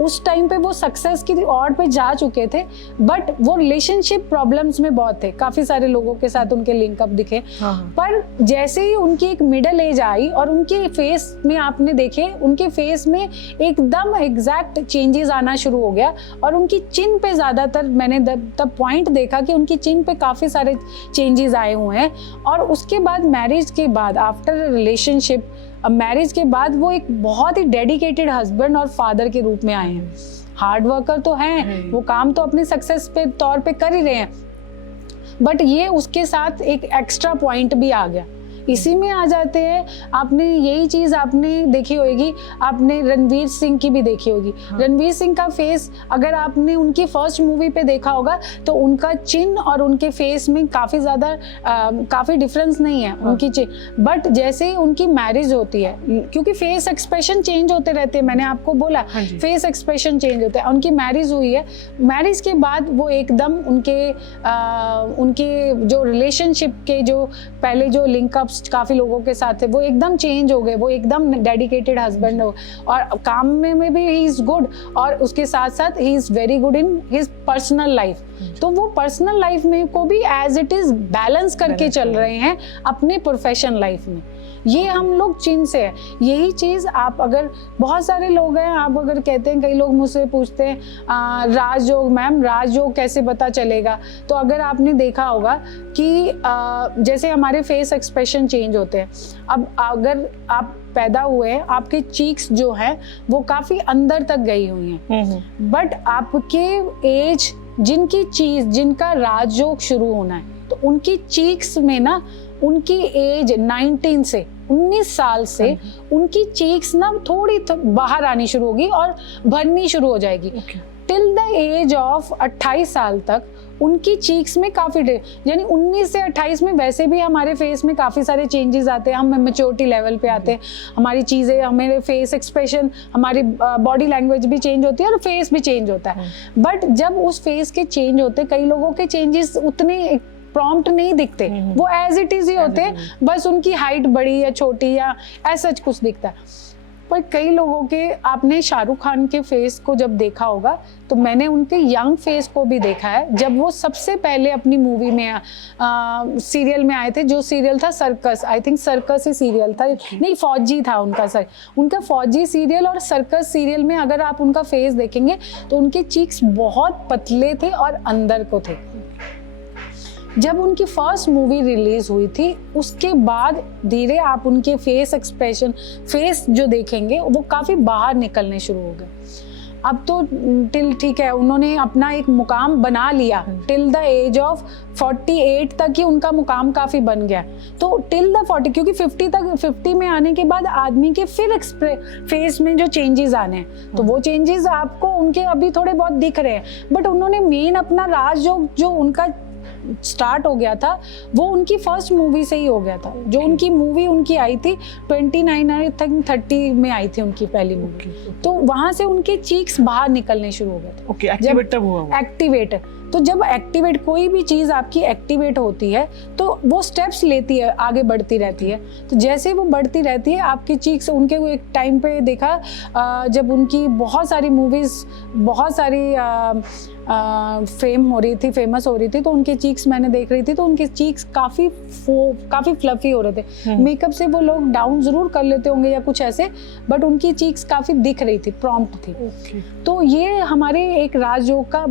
उस टाइम पे वो सक्सेस की ओर पे जा चुके थे, बट वो रिलेशनशिप प्रॉब्लम्स में बहुत थे। काफी सारे लोगों के साथ उनके लिंकअप दिखे। पर जैसे ही उनकी एक मिडिल एज आई और उनके फेस में आपने देखे, उनके फेस में एकदम एग्जैक्ट चेंजेस आना शुरू हो गया, और उनकी चिन्ह पे ज्यादातर मैंने तब पॉइंट देखा कि उनकी चिन्ह पे काफी सारे चेंजेस आए हुए हैं। और उसके बाद मैरिज के बाद, आफ्टर रिलेशनशिप, अब मैरिज के बाद वो एक बहुत ही डेडिकेटेड हस्बैंड और फादर के रूप में आए हैं। हार्ड वर्कर तो हैं, वो काम तो अपने सक्सेस पे तौर पे कर ही रहे हैं, बट ये उसके साथ एक एक्स्ट्रा पॉइंट भी आ गया। इसी में आ जाते हैं, आपने यही चीज आपने देखी होगी, आपने रणवीर सिंह की भी देखी होगी। रणवीर सिंह का फेस अगर आपने उनकी फर्स्ट मूवी पे देखा होगा तो उनका चिन्ह और उनके फेस में काफी ज्यादा काफी डिफरेंस नहीं है उनकी चिन्ह। बट जैसे ही उनकी मैरिज होती है, क्योंकि फेस एक्सप्रेशन चेंज होते रहते हैं, मैंने आपको बोला फेस एक्सप्रेशन चेंज होते हैं। उनकी मैरिज हुई है, मैरिज के बाद वो एकदम उनके जो रिलेशनशिप के जो पहले जो लिंकअप काफी लोगों के साथ थे, वो एकदम चेंज हो गए। वो एकदम डेडिकेटेड हस्बैंड हो, और काम में भी ही इज गुड, और उसके साथ साथ he is very good in his personal life. तो वो पर्सनल लाइफ में को भी एज इट इज बैलेंस करके चल रहे हैं अपने प्रोफेशन लाइफ में। ये हम लोग चिन्ह से है। यही चीज आप अगर, बहुत सारे लोग हैं, आप अगर कहते हैं, कई लोग मुझसे पूछते हैं राजयोग, मैम राजयोग कैसे पता चलेगा? तो अगर आपने देखा होगा कि जैसे हमारे फेस एक्सप्रेशन चेंज होते हैं, अब अगर आप पैदा हुए हैं, आपके चीक्स जो हैं वो काफी अंदर तक गई हुई हैं, बट आपके एज, जिनका राजयोग शुरू होना है, तो उनकी चीक्स में ना, उनकी एज 19 साल से उनकी चीक्स ना थोड़ी बाहर आनी शुरू होगी और भरनी शुरू हो जाएगी। टिल द एज ऑफ 28 साल तक उनकी चीक्स में काफी, यानी 19 से 28 में वैसे भी हमारे फेस में काफी सारे चेंजेस आते हैं, हम मैच्योरिटी लेवल पे आते हैं, हमारी चीजें, हमारे फेस एक्सप्रेशन, हमारी बॉडी लैंग्वेज भी चेंज होती है और फेस भी चेंज होता है। बट जब उस फेस के चेंज होते, कई लोगों के चेंजेस उतने प्रॉम्प्ट नहीं दिखते, वो एज इट इज ही होते हैं, बस उनकी हाइट बड़ी या छोटी या ऐसा कुछ दिखता है। पर कई लोगों के, आपने शाहरुख खान के फेस को जब देखा होगा, तो मैंने उनके यंग फेस को भी देखा है, जब वो सबसे पहले अपनी मूवी में सीरियल में आए थे, जो सीरियल था circus, I think circus he serial था, नहीं फौजी था उनका, उनका फौजी सीरियल और सर्कस सीरियल में अगर आप उनका फेस देखेंगे तो उनके चीक्स बहुत पतले थे और अंदर को थे। जब उनकी फर्स्ट मूवी रिलीज हुई थी, उसके बाद धीरे आप उनके फेस एक्सप्रेशन, फेस जो देखेंगे वो काफ़ी बाहर निकलने शुरू हो गए। अब तो टिल, ठीक है, उन्होंने अपना एक मुकाम बना लिया, टिल द एज ऑफ 48 तक ही उनका मुकाम काफ़ी बन गया। तो टिल द 40, क्योंकि 50 में आने के बाद आदमी के फिर फेस में जो चेंजेस आने हैं, तो वो चेंजेस आपको उनके अभी थोड़े बहुत दिख रहे हैं, बट उन्होंने मेन अपना राज जो उनका स्टार्ट हो गया था, वो उनकी फर्स्ट मूवी से ही हो गया था। जो उनकी मूवी उनकी आई थी 29 तक 30 में आई थी उनकी पहली मूवी, तो वहां से उनके चीक्स बाहर निकलने शुरू हो गए थे। एक्टिवेट हुआ, एक्टिवेट तो जब एक्टिवेट कोई भी चीज़ आपकी एक्टिवेट होती है तो वो स्टेप्स लेती है, आगे बढ़ती रहती है। तो जैसे वो बढ़ती रहती है आपकी चीक्स, उनके वो एक टाइम पे देखा जब उनकी बहुत सारी मूवीज़, बहुत सारी फेमस हो रही थी, तो उनके चीक्स मैंने देख रही थी, तो उनके चीक्स काफ़ी फ्लफी हो रहे थे। मेकअप से वो लोग डाउन ज़रूर कर लेते होंगे या कुछ ऐसे, बट उनकी चीक्स काफ़ी दिख रही थी, प्रॉम्प्ट थी। तो ये हमारे एक राजयोग का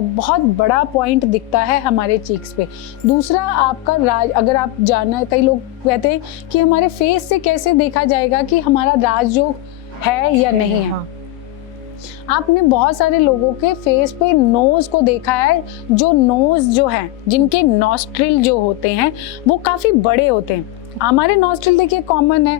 बहुत बड़ा पॉइंट दिखता है हमारे चीक्स पे। दूसरा आपका अगर आप जानना, कई लोग कहते हैं कि हमारे फेस से कैसे देखा जाएगा कि हमारा राजयोग है या नहीं है। आपने बहुत सारे लोगों के फेस पे नोज को देखा है, जो नोज जो है, जिनके नॉस्ट्रिल जो होते हैं वो काफी बड़े होते हैं। हमारे नॉस्ट्रिल देखिए कॉमन है,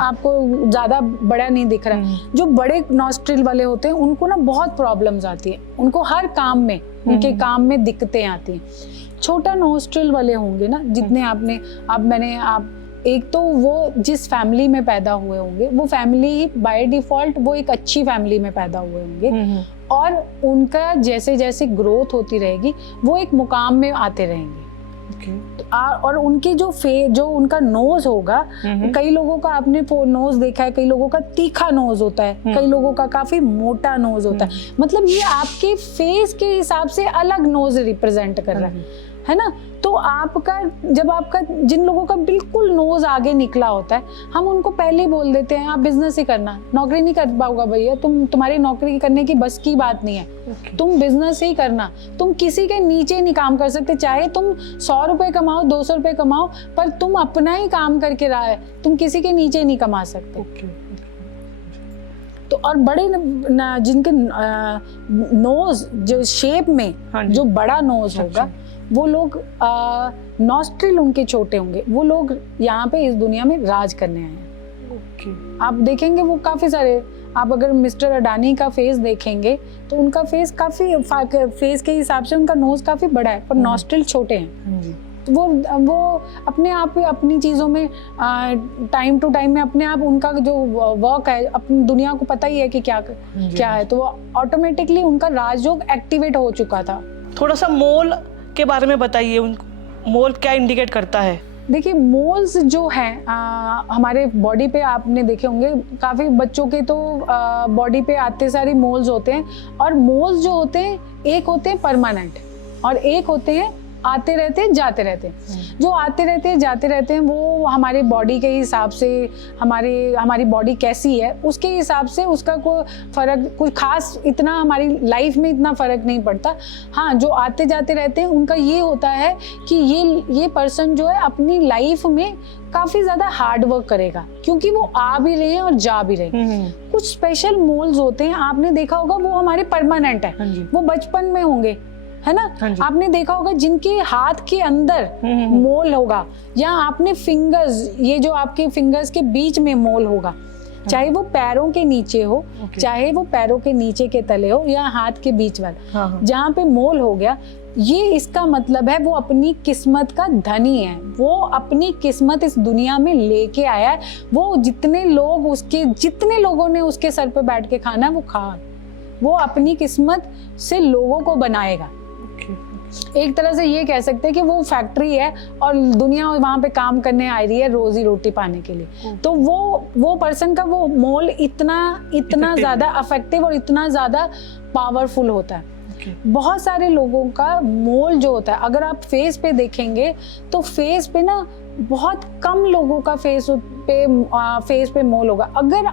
आपको ज्यादा बड़ा नहीं दिख रहा है। जो बड़े नॉस्ट्रिल वाले होते हैं उनको ना बहुत प्रॉब्लम्स आती है, उनको हर काम में, उनके काम में दिक्कतें आती हैं। छोटा नॉस्ट्रिल वाले होंगे ना, जितने आप एक तो वो जिस फैमिली में पैदा हुए होंगे, वो फैमिली ही बाय डिफॉल्ट वो एक अच्छी फैमिली में पैदा हुए होंगे, और उनका जैसे जैसे ग्रोथ होती रहेगी वो एक मुकाम में आते रहेंगे। और उनकी जो उनका नोज होगा, कई लोगों का आपने नोज देखा है, कई लोगों का तीखा नोज होता है, कई लोगों का काफी मोटा नोज होता है। मतलब ये आपके फेस के हिसाब से अलग नोज रिप्रेजेंट कर रहा है ना। तो आपका जिन लोगों का बिल्कुल नोज आगे निकला होता है, हम उनको पहले ही बोल देते हैं आप बिजनेस ही करना, नौकरी नहीं कर पाओगा भैया, तुम्हारी नौकरी करने की बस की बात नहीं है, तुम बिजनेस ही करना, तुम किसी के नीचे नहीं काम कर सकते, चाहे तुम 100 रुपए कमाओ, 200 रुपए कमाओ, पर तुम अपना ही काम करके रहा है, तुम किसी के नीचे नहीं कमा सकते। तो और बड़े जिनके नोज जो शेप में जो बड़ा नोज होगा, वो लोग नॉस्ट्रिल उनके छोटे होंगे, वो लोग यहाँ पे इस दुनिया में राज करने आए हैं। आप देखेंगे वो काफी सारे, आप अगर मिस्टर अडानी का फेस देखेंगे तो उनका फेस फेस के हिसाब से उनका नोज काफी बड़ा है, पर नॉस्ट्रिल छोटे हैं। तो वो अपने आप ही अपनी चीज़ों में टाइम टू टाइम में अपने आप उनका जो वर्क है, अपनी दुनिया को पता ही है कि क्या है, तो ऑटोमेटिकली उनका राजयोग एक्टिवेट हो चुका था। थोड़ा सा मोल के बारे में बताइए, मोल क्या इंडिकेट करता है? देखिए मोल्स जो हैं हमारे बॉडी पे आपने देखे होंगे, काफ़ी बच्चों के तो बॉडी पे आते सारे मोल्स होते हैं, और मोल्स जो होते हैं एक होते हैं परमानेंट और एक होते हैं आते रहते हैं जाते रहते हैं। जो आते रहते हैं जाते रहते हैं वो हमारे बॉडी के हिसाब से, हमारी बॉडी कैसी है उसके हिसाब से उसका कोई फ़र्क, कुछ खास इतना हमारी लाइफ में इतना फ़र्क नहीं पड़ता। हाँ, जो आते जाते रहते हैं उनका ये होता है कि ये पर्सन जो है अपनी लाइफ में काफ़ी ज़्यादा हार्ड वर्क करेगा, क्योंकि वो आ भी रहे हैं और जा भी रहे हैं। कुछ स्पेशल मोल्स होते हैं, आपने देखा होगा, वो हमारे परमानेंट है, वो बचपन में होंगे, है ना। आपने देखा होगा जिनके हाथ के अंदर मोल होगा, या आपने फिंगर्स, ये जो आपके फिंगर्स के बीच में मोल होगा, चाहे वो पैरों के नीचे हो, चाहे वो पैरों के नीचे के तले हो, या हाथ के बीच वाला, जहाँ पे मोल हो गया, ये इसका मतलब है वो अपनी किस्मत का धनी है, वो अपनी किस्मत इस दुनिया में लेके आया है। वो जितने लोगों ने उसके सर पे बैठ के खाना है वो वो अपनी किस्मत से लोगों को बनाएगा। एक तरह से ये कह सकते हैं कि वो फैक्ट्री है और दुनिया वहाँ पे काम करने आ रही है रोजी रोटी पाने के लिए। तो वो पर्सन का वो मोल इतना ज़्यादा अफेक्टिव और इतना ज़्यादा पावरफुल होता है। बहुत सारे लोगों का मोल जो होता है, अगर आप फेस पे देखेंगे तो फेस पे ना बहुत कम लोगों का फेस पे मोल होगा। अगर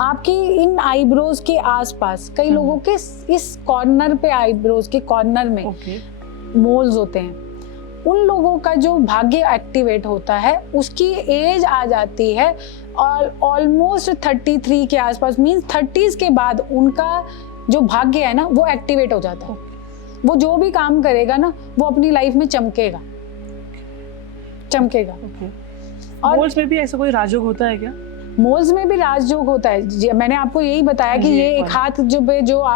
आपकी इन आईब्रोज के आसपास, कई लोगों के इस कॉर्नर पे, आईब्रोज के कॉर्नर में मोल्स होते हैं, उन लोगों का जो भाग्य एक्टिवेट होता है उसकी एज आ जाती है और ऑलमोस्ट 33 के आसपास, मींस 30s के बाद उनका जो भाग्य है ना वो एक्टिवेट हो जाता है। वो जो भी काम करेगा ना वो अपनी लाइफ में चमकेगा। और मोल्स में भी ऐसा कोई राजयोग होता है क्या? मोल्स में भी राजयोग होता है। मैंने आपको यही बताया कि ये एक हाथ जो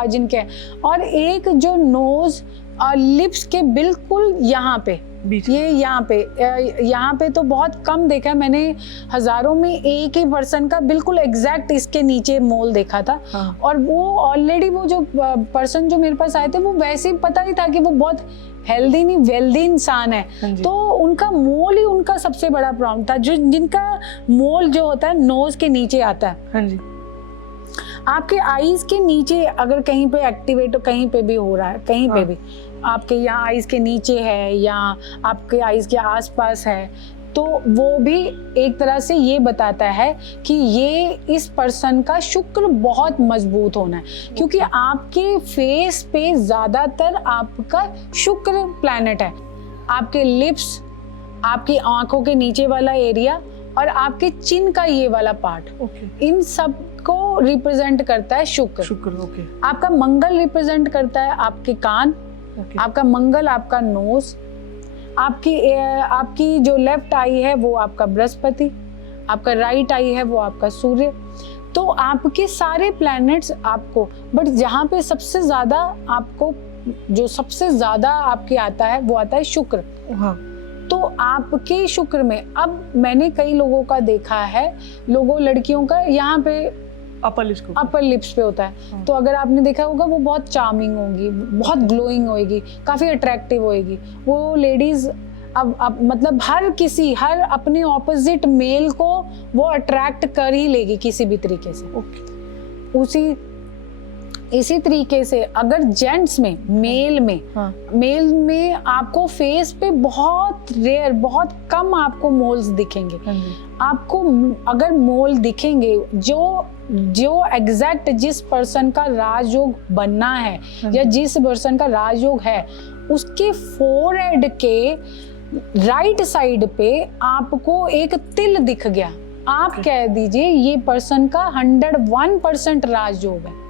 जिनके है, और एक जो नोज और लिप्स के बिल्कुल यहाँ पे बीच ये यहाँ पे तो बहुत कम देखा है मैंने, हजारों में एक ही पर्सन का बिल्कुल एग्जैक्ट इसके नीचे मोल देखा था। हाँ। और वो ऑलरेडी वो जो पर्सन जो मेरे पास आए थे वो वैसे ही पता ही था कि वो बहुत हेल्दी नहीं वेल्दी इंसान है, तो उनका मोल ही उनका सबसे बड़ा प्रॉब्लम था, जो जिनका मोल जो होता है नोज के नीचे आता है। हाँ जी। आपके आईज के नीचे अगर कहीं पे एक्टिवेट कहीं पे भी हो रहा है, कहीं पे भी आपके यहाँ आईज के नीचे है या आपके आईज के आसपास है, तो वो भी एक तरह से ये बताता है कि ये इस पर्सन का शुक्र बहुत मजबूत होना है, क्योंकि आपके फेस पे ज्यादातर आपका शुक्र प्लैनेट है। आपके लिप्स, आपकी आंखों के नीचे वाला एरिया और आपके चिन का ये वाला पार्ट, इन सब को रिप्रेजेंट करता है शुक्र। आपका मंगल रिप्रेजेंट करता है आपके कान, आपका मंगल आपका नोज, आपकी जो लेफ्ट आई है वो आपका बृहस्पति, आपका राइट आई है वो आपका सूर्य। तो आपके सारे प्लैनेट्स आपको, बट जहाँ पे सबसे ज्यादा आपको जो सबसे ज्यादा आपके आता है वो आता है शुक्र। हाँ। तो आपके शुक्र में, अब मैंने कई लोगों का देखा है, लड़कियों का यहाँ पे अपर लिप्स पे होता है। तो अगर आपने देखा होगा वो बहुत चार्मिंग होगी, बहुत ग्लोइंग होगी, काफी अट्रैक्टिव होगी वो लेडीज। अब मतलब हर अपने ऑपोजिट मेल को वो अट्रैक्ट कर ही लेगी किसी भी तरीके से। इसी तरीके से अगर जेंट्स में, मेल में आपको फेस पे बहुत रेयर, बहुत कम आपको मोल्स दिखेंगे। आपको अगर मोल दिखेंगे जो एग्जैक्ट जिस पर्सन का राजयोग बनना है या जिस पर्सन का राजयोग है, उसके फोरहेड के राइट साइड पे आपको एक तिल दिख गया, आप कह दीजिए ये पर्सन का 101% राजयोग है।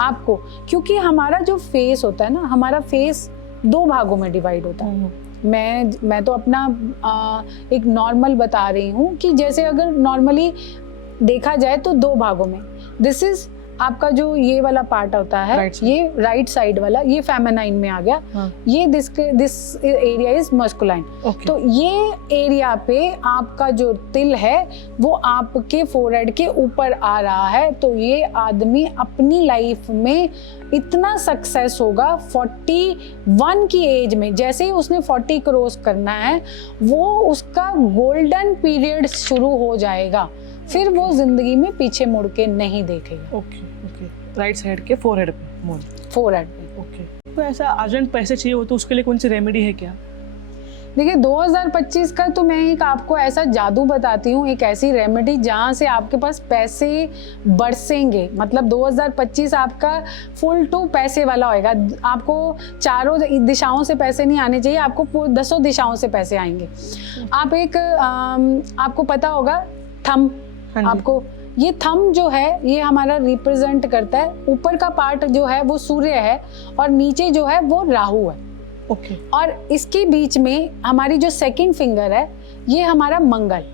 आपको, क्योंकि हमारा जो फेस होता है ना, हमारा फेस 2 भागों में डिवाइड होता है। मैं तो अपना एक नॉर्मल बता रही हूँ कि जैसे अगर नॉर्मली देखा जाए तो 2 भागों में, दिस इज आपका जो ये वाला पार्ट होता है, ये राइट साइड वाला, ये फेमिनाइन में आ गया। ये दिस एरिया इज मस्कुलाइन। तो ये एरिया पे आपका जो तिल है वो आपके फोरहेड के ऊपर आ रहा है। तो ये आदमी अपनी लाइफ में इतना सक्सेस होगा 41 की एज में, जैसे ही उसने 40 क्रॉस करना है वो उसका गोल्डन पीरियड शुरू हो जाएगा, फिर वो जिंदगी में पीछे मुड़ के नहीं देखेगा। राइट साइड के फोरहेड पे, फोरहेड पे। तो ऐसा अर्जेंट पैसे चाहिए हो तो उसके लिए कौन सी रेमेडी है क्या? देखिए 2025 का तो मैं एक आपको ऐसा जादू बताती हूँ, एक ऐसी रेमेडी जहाँ से आपके पास पैसे बरसेंगे। मतलब 2025 आपका फुल टू पैसे वाला होएगा। आपको चारों दिशाओं से पैसे नहीं आने चाहिए, आपको 10 दिशाओं से पैसे आएंगे। आप एक आपको पता होगा थंब, आपको ये थंब जो है ये हमारा रिप्रेजेंट करता है, ऊपर का पार्ट जो है वो सूर्य है और नीचे जो है वो राहु है। और इसके बीच में हमारी जो सेकंड फिंगर है ये हमारा मंगल।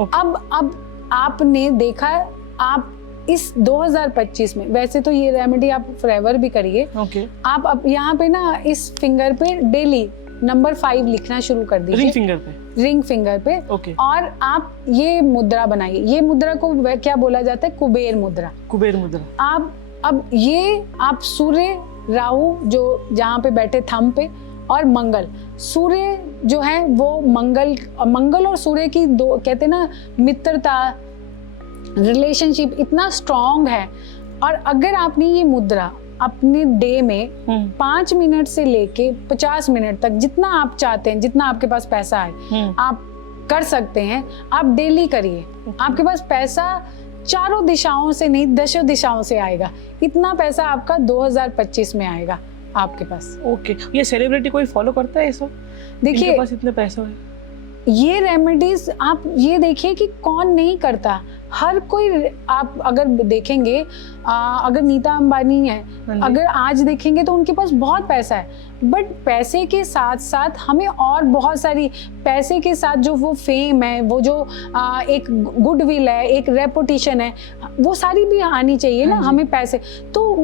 अब आपने देखा, आप इस 2025 में, वैसे तो ये रेमेडी आप फॉरएवर भी करिए। आप अब यहाँ पे ना इस फिंगर पे डेली नंबर 5 लिखना शुरू कर दीजिए, रिंग फिंगर पे। और आप ये मुद्रा बनाइए। ये मुद्रा को क्या बोला जाता है? कुबेर मुद्रा। आप सूर्य, राहु जो जहाँ पे बैठे थंब पे, और मंगल, सूर्य जो है वो मंगल और सूर्य की दो, कहते हैं ना, मित्रता, रिलेशनशिप इतना स्ट्रॉन्ग है। और अगर आपने ये मुद्रा अपने डे में 5 मिनट से लेके 50 मिनट तक, जितना आप चाहते हैं, जितना आपके पास पैसा है, आप कर सकते हैं, आप डेली करिए। आपके पास पैसा चारों दिशाओं से नहीं, 10 दिशाओं से आएगा। इतना पैसा आपका 2025 में आएगा आपके पास। ये सेलिब्रिटी कोई फॉलो करता है सब? देखिए पास इतने पैसे हैं, ये रेमेडीज आप ये देखिए कि कौन नहीं करता, हर कोई। आप अगर देखेंगे, अगर नीता अंबानी है, अगर आज देखेंगे तो उनके पास बहुत पैसा है, बट पैसे के साथ साथ हमें और बहुत सारी, पैसे के साथ जो वो फेम है, वो जो एक गुडविल है, एक रेपुटेशन है, वो सारी भी आनी चाहिए ना हमें पैसे। तो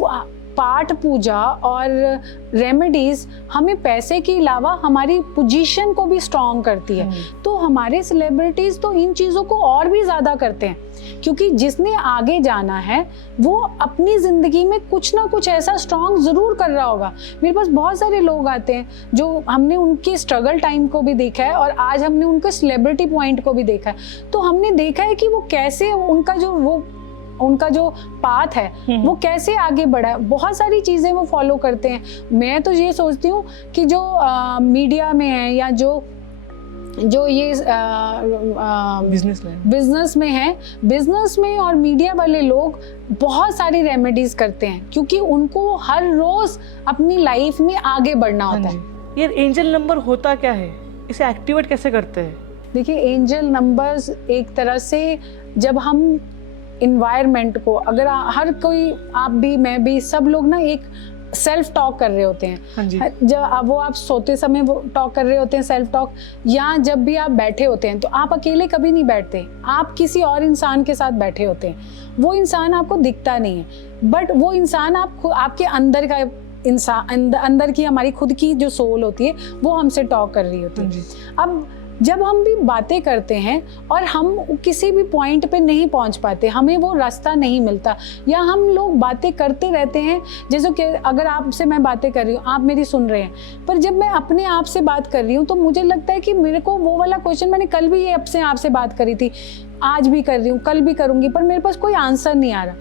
पाठ पूजा और रेमेडीज हमें पैसे के अलावा हमारी पोजीशन को भी स्ट्रॉन्ग करती है। तो हमारे सेलिब्रिटीज तो इन चीज़ों को और भी ज़्यादा करते हैं, क्योंकि जिसने आगे जाना है वो अपनी ज़िंदगी में कुछ ना कुछ ऐसा स्ट्रॉन्ग ज़रूर कर रहा होगा। मेरे पास बहुत सारे लोग आते हैं जो हमने उनके स्ट्रगल टाइम को भी देखा है और आज हमने उनके सेलिब्रिटी पॉइंट को भी देखा है। तो हमने देखा है कि वो कैसे उनका जो पाथ है वो कैसे आगे बढ़ा है। बहुत सारी चीज़ें वो फॉलो करते हैं। मैं तो ये सोचती हूँ कि जो मीडिया में है या जो ये बिजनेस में और मीडिया वाले लोग बहुत सारी रेमेडीज करते हैं, क्योंकि उनको हर रोज अपनी लाइफ में आगे बढ़ना होता है। ये एंजल नंबर होता क्या है, इसे एक्टिवेट कैसे करते हैं? देखिए, एंजल नंबर्स एक तरह से जब हम इन्वायरमेंट को, अगर हर कोई, आप भी मैं भी, सब लोग ना एक सेल्फ टॉक कर रहे होते हैं। जब वो आप सोते समय वो टॉक कर रहे होते हैं सेल्फ टॉक, या जब भी आप बैठे होते हैं तो आप अकेले कभी नहीं बैठते, आप किसी और इंसान के साथ बैठे होते हैं। वो इंसान आपको दिखता नहीं है, बट वो इंसान आपके अंदर का इंसान, अंदर की हमारी खुद की जो सोल होती है वो हमसे टॉक कर रही होती है। अब जब हम भी बातें करते हैं और हम किसी भी पॉइंट पे नहीं पहुंच पाते, हमें वो रास्ता नहीं मिलता, या हम लोग बातें करते रहते हैं, जैसे कि अगर आपसे मैं बातें कर रही हूँ, आप मेरी सुन रहे हैं, पर जब मैं अपने आप से बात कर रही हूँ तो मुझे लगता है कि मेरे को वो वाला क्वेश्चन, मैंने कल भी ये अपने आप से बात करी थी, आज भी कर रही हूँ, कल भी करूँगी, पर मेरे पास कोई आंसर नहीं आ रहा।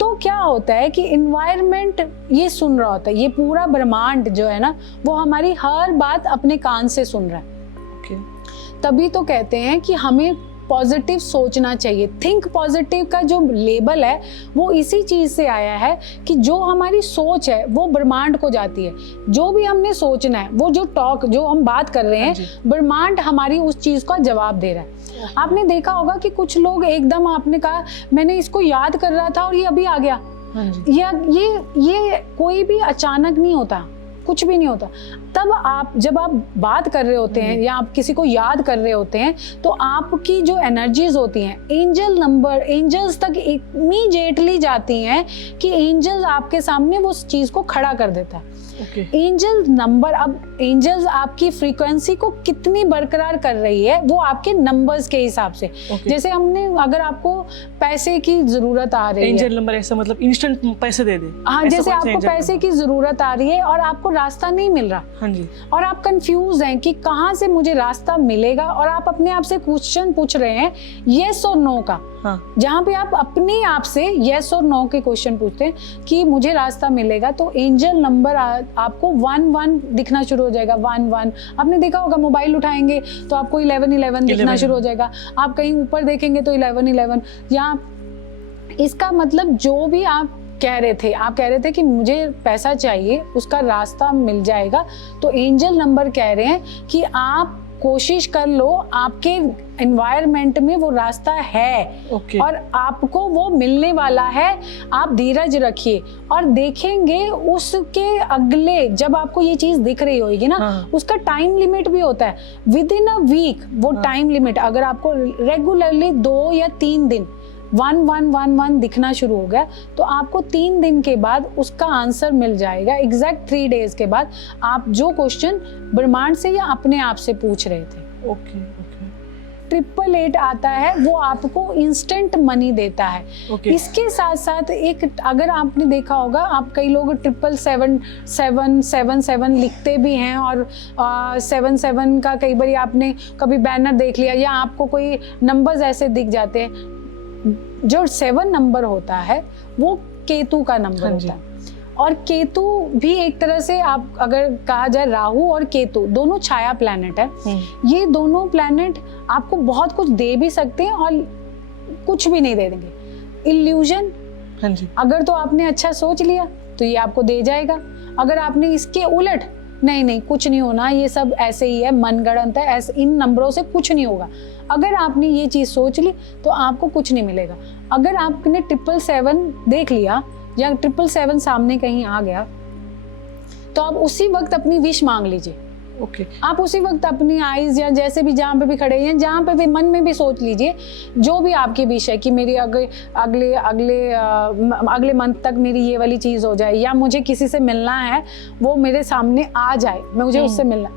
तो क्या होता है कि इन्वायरमेंट ये सुन रहा होता है, ये पूरा ब्रह्मांड जो है ना वो हमारी हर बात अपने कान से सुन रहा है। तभी तो कहते हैं कि हमें पॉजिटिव सोचना चाहिए। थिंक पॉजिटिव का जो लेबल है वो इसी चीज़ से आया है कि जो हमारी सोच है वो ब्रह्मांड को जाती है। जो भी हमने सोचना है, वो जो हम बात कर रहे हैं, ब्रह्मांड हमारी उस चीज़ का जवाब दे रहा है। आपने देखा होगा कि कुछ लोग एकदम, आपने कहा मैंने इसको याद कर रहा था और ये अभी आ गया, या ये कोई भी अचानक नहीं होता, कुछ भी नहीं होता। तब जब आप बात कर रहे होते हैं या आप किसी को याद कर रहे होते हैं तो आपकी जो एनर्जीज होती हैं, एंजल्स तक इमीडिएटली जाती हैं कि एंजल्स आपके सामने वो चीज़ को खड़ा कर देता है। एंजल नंबर, अब एंजल्स आपकी फ्रीक्वेंसी को कितनी बरकरार कर रही है वो आपके नंबर्स के हिसाब से। जैसे हमने, अगर आपको पैसे की जरूरत आ रही है, एंजल नंबर ऐसा मतलब इंस्टेंट पैसे दे दे। हाँ, जैसे आपको पैसे की जरूरत आ रही है और आपको रास्ता नहीं मिल रहा, और आप कंफ्यूज हैं कि कहाँ से मुझे रास्ता मिलेगा, और आप अपने आप से क्वेश्चन पूछ रहे हैं येस और नो का। जहाँ पे आप अपने आप से येस और नो के क्वेश्चन पूछते हैं कि मुझे रास्ता मिलेगा, तो एंजल नंबर आपको 11 दिखना शुरू हो जाएगा। 11 आपने देखा होगा, मोबाइल उठाएंगे तो आपको 11 दिखना शुरू हो जाएगा। आप कहीं ऊपर देखेंगे तो 11, या इसका मतलब जो भी आप कह रहे थे कि मुझे पैसा चाहिए, उसका रास्ता मिल जाएगा, तो एंजल नंबर कह रहे हैं कि आप कोशिश कर लो, आपके एनवायरनमेंट में वो रास्ता है और आपको वो मिलने वाला है। आप धीरज रखिए और देखेंगे उसके अगले, जब आपको ये चीज दिख रही होगी ना, उसका टाइम लिमिट भी होता है, विद इन अ वीक वो टाइम लिमिट। अगर आपको रेगुलरली 2 या 3 दिन 1111 दिखना शुरू हो गया तो आपको 3 दिन के बाद उसका आंसर मिल जाएगा। एग्जैक्ट 3 डेज के बाद आप जो क्वेश्चन ब्रह्मांड से या अपने आप से पूछ रहे थे। 888 आता है, वो आपको इंस्टेंट मनी देता है। इसके साथ साथ एक, अगर आपने देखा होगा, आप कई लोग 777 लिखते भी हैं, और 77 का कई बार आपने कभी बैनर देख लिया या आपको कोई नंबर्स ऐसे दिख जाते हैं। जो 7 नंबर होता है वो केतु का नंबर होता है, और केतु भी एक तरह से, आप अगर कहा जाए, राहु और केतु दोनों छाया प्लैनेट है। ये दोनों प्लैनेट आपको बहुत कुछ दे भी सकते हैं और कुछ भी नहीं दे देंगे। इल्यूजन, अगर तो आपने अच्छा सोच लिया तो ये आपको दे जाएगा। अगर आपने इसके उलट, नहीं कुछ नहीं होना, ये सब ऐसे ही है, मनगढ़ंत है, ऐसे इन नंबरों से कुछ नहीं होगा, अगर आपने ये चीज़ सोच ली तो आपको कुछ नहीं मिलेगा। अगर आपने 777 देख लिया या 777 सामने कहीं आ गया तो आप उसी वक्त अपनी विश मांग लीजिए ओके आप उसी वक्त अपनी आईज या जैसे भी जहाँ पे भी खड़े हैं, जहाँ पे भी मन में भी सोच लीजिए जो भी आपकी विश है कि मेरी अगले मंथ तक मेरी ये वाली चीज़ हो जाए, या मुझे किसी से मिलना है वो मेरे सामने आ जाए, मुझे उससे मिलना,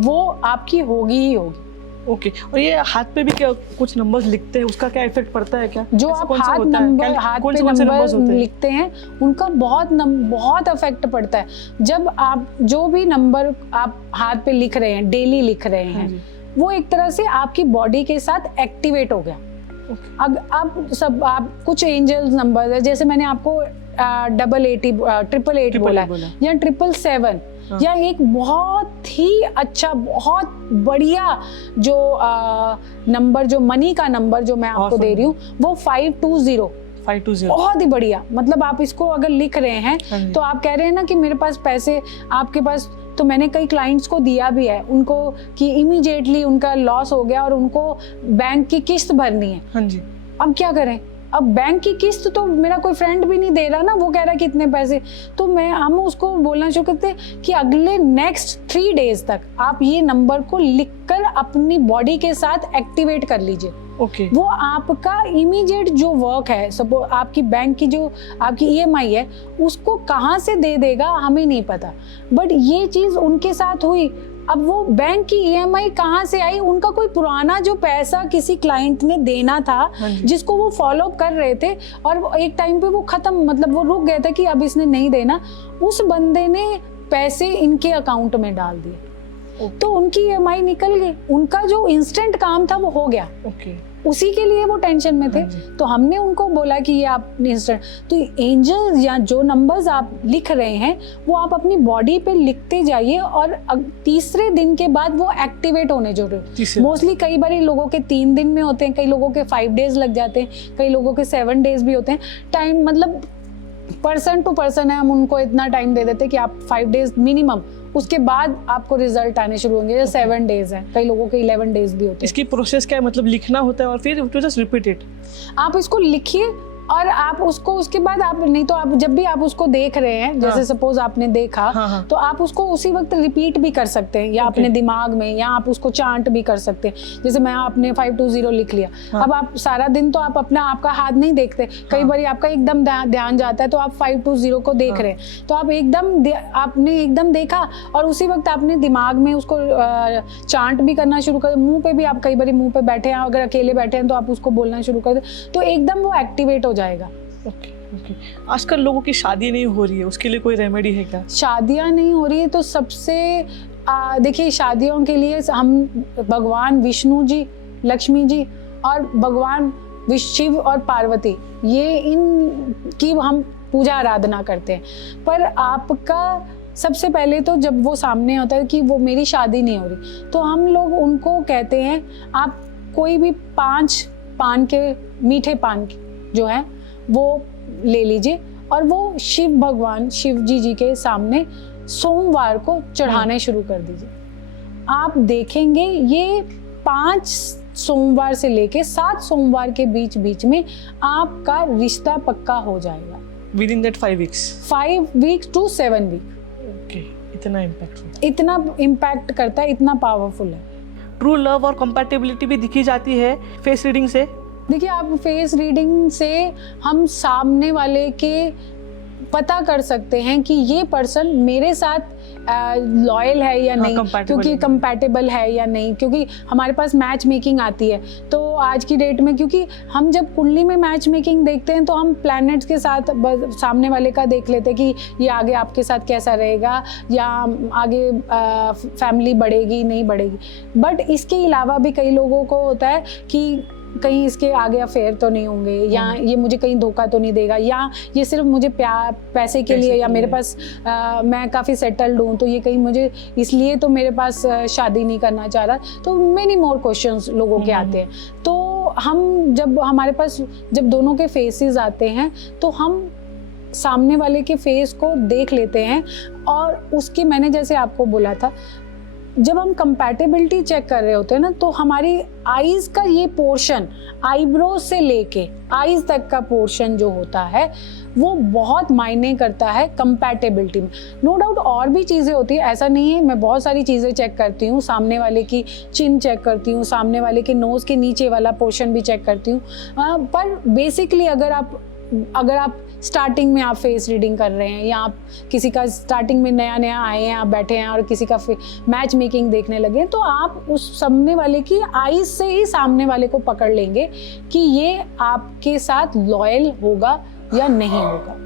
वो आपकी होगी ही होगी। ओके और ये हाथ पे भी क्या कुछ नंबर्स लिखते हैं, उसका क्या इफेक्ट पड़ता है क्या? जो ऐसा आप कौन सा हाथ होता है? पे कौन से numbers होते नंबर हैं? लिखते हैं उनका बहुत इफेक्ट पड़ता है। जब आप जो भी नंबर आप हाथ पे लिख रहे हैं, डेली लिख रहे हाँ हैं, जी। वो एक तरह से आपकी बॉडी के साथ एक्टिवेट हो गया। अब आप कुछ एंजल्स नंबर है, जैसे मैंने आपको 888 बोला या 777 या एक बहुत ही अच्छा बहुत बढ़िया जो नंबर, जो मनी का नंबर जो मैं आपको दे रही हूँ वो 520 बहुत ही बढ़िया। मतलब आप इसको अगर लिख रहे हैं तो आप कह रहे हैं ना कि मेरे पास पैसे आपके पास, तो मैंने कई क्लाइंट्स को दिया भी है उनको कि इमीडिएटली उनका लॉस हो गया और उनको बैंक की किस्त भरनी है। हाँ जी। अब क्या करें, अब बैंक की किस्त तो मेरा कोई फ्रेंड भी नहीं दे रहा ना, वो कह रहा है कितने पैसे, तो हम उसको बोलना शुरू करते कि अगले नेक्स्ट 3 डेज तक आप ये नंबर को लिखकर अपनी बॉडी के साथ एक्टिवेट कर लीजिए। ओके वो आपका इमीडिएट जो वर्क है, सपोज आपकी बैंक की जो आपकी EMI है उसको कहाँ से दे देगा हमें नहीं पता, बट ये चीज़ उनके साथ हुई। अब वो बैंक की EMI कहाँ से आई, उनका कोई पुराना जो पैसा किसी क्लाइंट ने देना था जिसको वो फॉलो कर रहे थे और एक टाइम पे वो खत्म, मतलब वो रुक गया था कि अब इसने नहीं देना, उस बंदे ने पैसे इनके अकाउंट में डाल दिए तो उनकी EMI निकल गई, उनका जो इंस्टेंट काम था वो हो गया। उसी के लिए वो टेंशन में थे, तो हमने उनको बोला कि ये आप इंस्टेंट, तो एंजल्स या जो नंबर्स आप लिख रहे हैं वो आप अपनी बॉडी पे लिखते जाइए और तीसरे दिन के बाद वो एक्टिवेट होने जरूर। मोस्टली कई बार लोगों के 3 दिन में होते हैं, कई लोगों के 5 डेज लग जाते हैं, कई लोगों के 7 डेज भी होते हैं। टाइम मतलब पर्सन टू पर्सन है, हम उनको इतना टाइम दे देते हैं कि आप 5 डेज मिनिमम, उसके बाद आपको रिजल्ट आने शुरू होंगे। या 7 डेज हैं, कई लोगों के 11 डेज भी होते हैं। इसकी प्रोसेस क्या है, मतलब लिखना होता है और फिर टू जस्ट रिपीट इट? आप इसको लिखिए और आप उसको उसके बाद आप नहीं तो आप जब भी आप उसको देख रहे हैं, जैसे सपोज आपने देखा तो आप उसको उसी वक्त रिपीट भी कर सकते हैं या अपने दिमाग में, या आप उसको चांट भी कर सकते हैं। जैसे मैं आपने 520 लिख लिया, अब आप सारा दिन तो आप अपना आपका हाथ नहीं देखते, कई बार आपका एकदम ध्यान जाता है तो आप 520 को देख रहे हैं, तो आप आपने एकदम देखा और उसी वक्त आपने दिमाग में उसको चांट भी करना शुरू कर, मुंह पे भी आप कई बार मुंह पे बैठे हैं, अगर अकेले बैठे हैं तो आप उसको बोलना शुरू कर दे, तो एकदम वो एक्टिवेट हो जाएगा। ओके। आजकल लोगों की शादी नहीं हो रही है, उसके लिए कोई रेमेडी है क्या? शादियां नहीं हो रही है तो सबसे देखिए, शादियों के लिए हम भगवान विष्णु जी, लक्ष्मी जी और भगवान शिव और पार्वती, ये इनकी हम पूजा आराधना करते हैं। पर आपका सबसे पहले तो जब वो सामने होता है कि वो मेरी शादी नहीं हो रही, तो हम लोग उनको कहते हैं आप कोई भी 5 पान के, मीठे पान के जो है वो ले लीजिए और वो शिव भगवान शिव जी के सामने सोमवार को चढ़ाने शुरू कर दीजिए। आप देखेंगे ये 5 सोमवार से लेके 7 सोमवार के बीच में आपका रिश्ता पक्का हो जाएगा। Within that 5 weeks? 5 weeks to 7 weeks। Okay, इतना इम्पैक्ट करता है, इतना पावरफुल है। ट्रू लव और कंपैटिबिलिटी भी दिखी जाती है फेस रीडिंग से? देखिए, आप फेस रीडिंग से हम सामने वाले के पता कर सकते हैं कि ये पर्सन मेरे साथ लॉयल है या नहीं, क्योंकि कंपैटिबल है या नहीं, क्योंकि हमारे पास मैच मेकिंग आती है। तो आज की डेट में क्योंकि हम जब कुंडली में मैच मेकिंग देखते हैं तो हम प्लैनेट्स के साथ सामने वाले का देख लेते हैं कि ये आगे आपके साथ कैसा रहेगा, या आगे फैमिली बढ़ेगी नहीं बढ़ेगी। बट इसके अलावा भी कई लोगों को होता है कि कहीं इसके आगे अफेयर तो नहीं होंगे, या ये मुझे कहीं धोखा तो नहीं देगा, या ये सिर्फ मुझे पैसे के लिए, या मेरे पास मैं काफ़ी सेटल्ड हूँ तो ये कहीं मुझे इसलिए तो मेरे पास शादी नहीं करना चाह रहा। तो मेनी मोर क्वेश्चंस लोगों के आते हैं। तो हम जब हमारे पास जब दोनों के फेसेस आते हैं तो हम सामने वाले के फेस को देख लेते हैं और उसकी, मैंने जैसे आपको बोला था, जब हम कंपैटिबिलिटी चेक कर रहे होते हैं ना, तो हमारी आईज का ये पोर्शन, आईब्रो से लेके आईज तक का पोर्शन जो होता है वो बहुत मायने करता है कंपैटिबिलिटी में। नो डाउट और भी चीज़ें होती है, ऐसा नहीं है, मैं बहुत सारी चीज़ें चेक करती हूँ, सामने वाले की चिन चेक करती हूँ, सामने वाले के नोज़ के नीचे वाला पोर्शन भी चेक करती हूँ। पर बेसिकली अगर आप स्टार्टिंग में आप फेस रीडिंग कर रहे हैं, या आप किसी का स्टार्टिंग में नया नया आए हैं, आप बैठे हैं और किसी का मैच मेकिंग देखने लगे हैं, तो आप उस सामने वाले की आईज से ही सामने वाले को पकड़ लेंगे कि ये आपके साथ लॉयल होगा या नहीं होगा,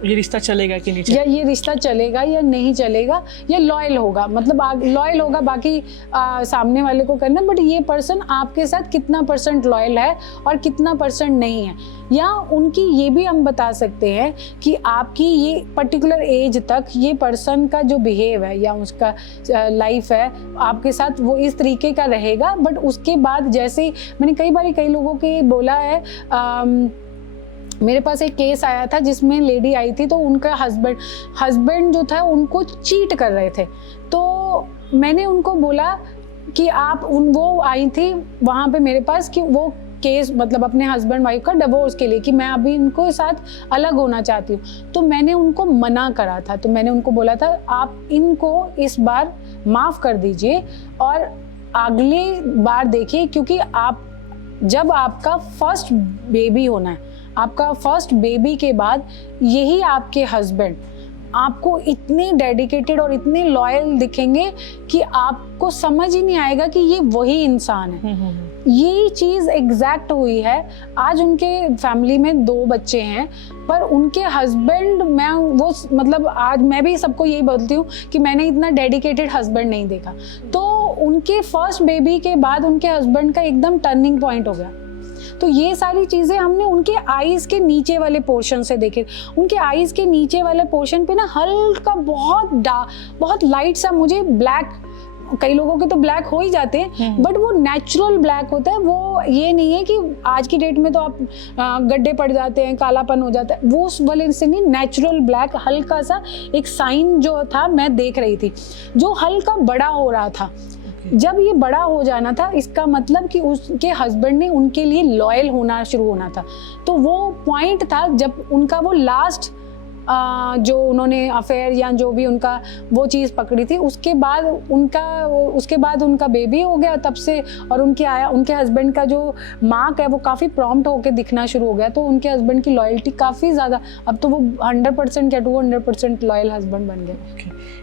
ये रिश्ता चलेगा कि नहीं या ये रिश्ता चलेगा या नहीं चलेगा, या लॉयल होगा। मतलब लॉयल होगा बाकी सामने वाले को करना, बट ये पर्सन आपके साथ कितना % लॉयल है और कितना % नहीं है। या उनकी ये भी हम बता सकते हैं कि आपकी ये पर्टिकुलर एज तक ये पर्सन का जो बिहेव है या उसका लाइफ है आपके साथ वो इस तरीके का रहेगा, बट उसके बाद जैसे मैंने कई लोगों के बोला है, मेरे पास एक केस आया था जिसमें लेडी आई थी, तो उनका हस्बैंड जो था उनको चीट कर रहे थे। तो मैंने उनको बोला कि वो आई थी वहाँ पे मेरे पास कि वो केस मतलब अपने हस्बैंड वाइफ का डिवोर्स के लिए, कि मैं अभी इनको साथ अलग होना चाहती हूँ। तो मैंने उनको मना करा था, तो मैंने उनको बोला था आप इनको इस बार माफ़ कर दीजिए और अगली बार देखिए, क्योंकि जब आपका फर्स्ट बेबी होना है, आपका फर्स्ट बेबी के बाद यही आपके हस्बैंड आपको इतने डेडिकेटेड और इतने लॉयल दिखेंगे कि आपको समझ ही नहीं आएगा कि ये वही इंसान है। यही चीज़ एग्जैक्ट हुई है। आज उनके फैमिली में 2 बच्चे हैं, पर उनके हस्बैंड मतलब आज मैं भी सबको यही बोलती हूँ कि मैंने इतना डेडिकेटेड हस्बैंड नहीं देखा। तो उनके फर्स्ट बेबी के बाद उनके हस्बैंड का एकदम टर्निंग पॉइंट हो गया। तो ये सारी चीज़ें हमने उनके आईज के नीचे वाले पोर्शन से देखे। उनके आईज के नीचे वाले पोर्शन पे ना हल्का बहुत लाइट सा, मुझे ब्लैक, कई लोगों के तो ब्लैक हो ही जाते हैं, बट वो नेचुरल ब्लैक होता है। वो ये नहीं है कि आज की डेट में तो आप गड्ढे पड़ जाते हैं, कालापन हो जाता है, वो उस वाले से नहीं, नेचुरल ब्लैक हल्का सा एक साइन जो था मैं देख रही थी, जो हल्का बड़ा हो रहा था। जब ये बड़ा हो जाना था, इसका मतलब कि उसके हस्बैंड ने उनके लिए लॉयल होना शुरू होना था। तो वो पॉइंट था जब उनका वो लास्ट जो उन्होंने अफेयर या जो भी उनका वो चीज़ पकड़ी थी, उसके बाद उनका बेबी हो गया तब से। और उनके हस्बैंड का जो मार्क है वो काफ़ी प्रॉम्प्ट होकर दिखना शुरू हो गया। तो उनके हस्बैंड की लॉयल्टी काफ़ी ज़्यादा, अब तो वो 100% या 200% लॉयल हस्बैंड बन गए।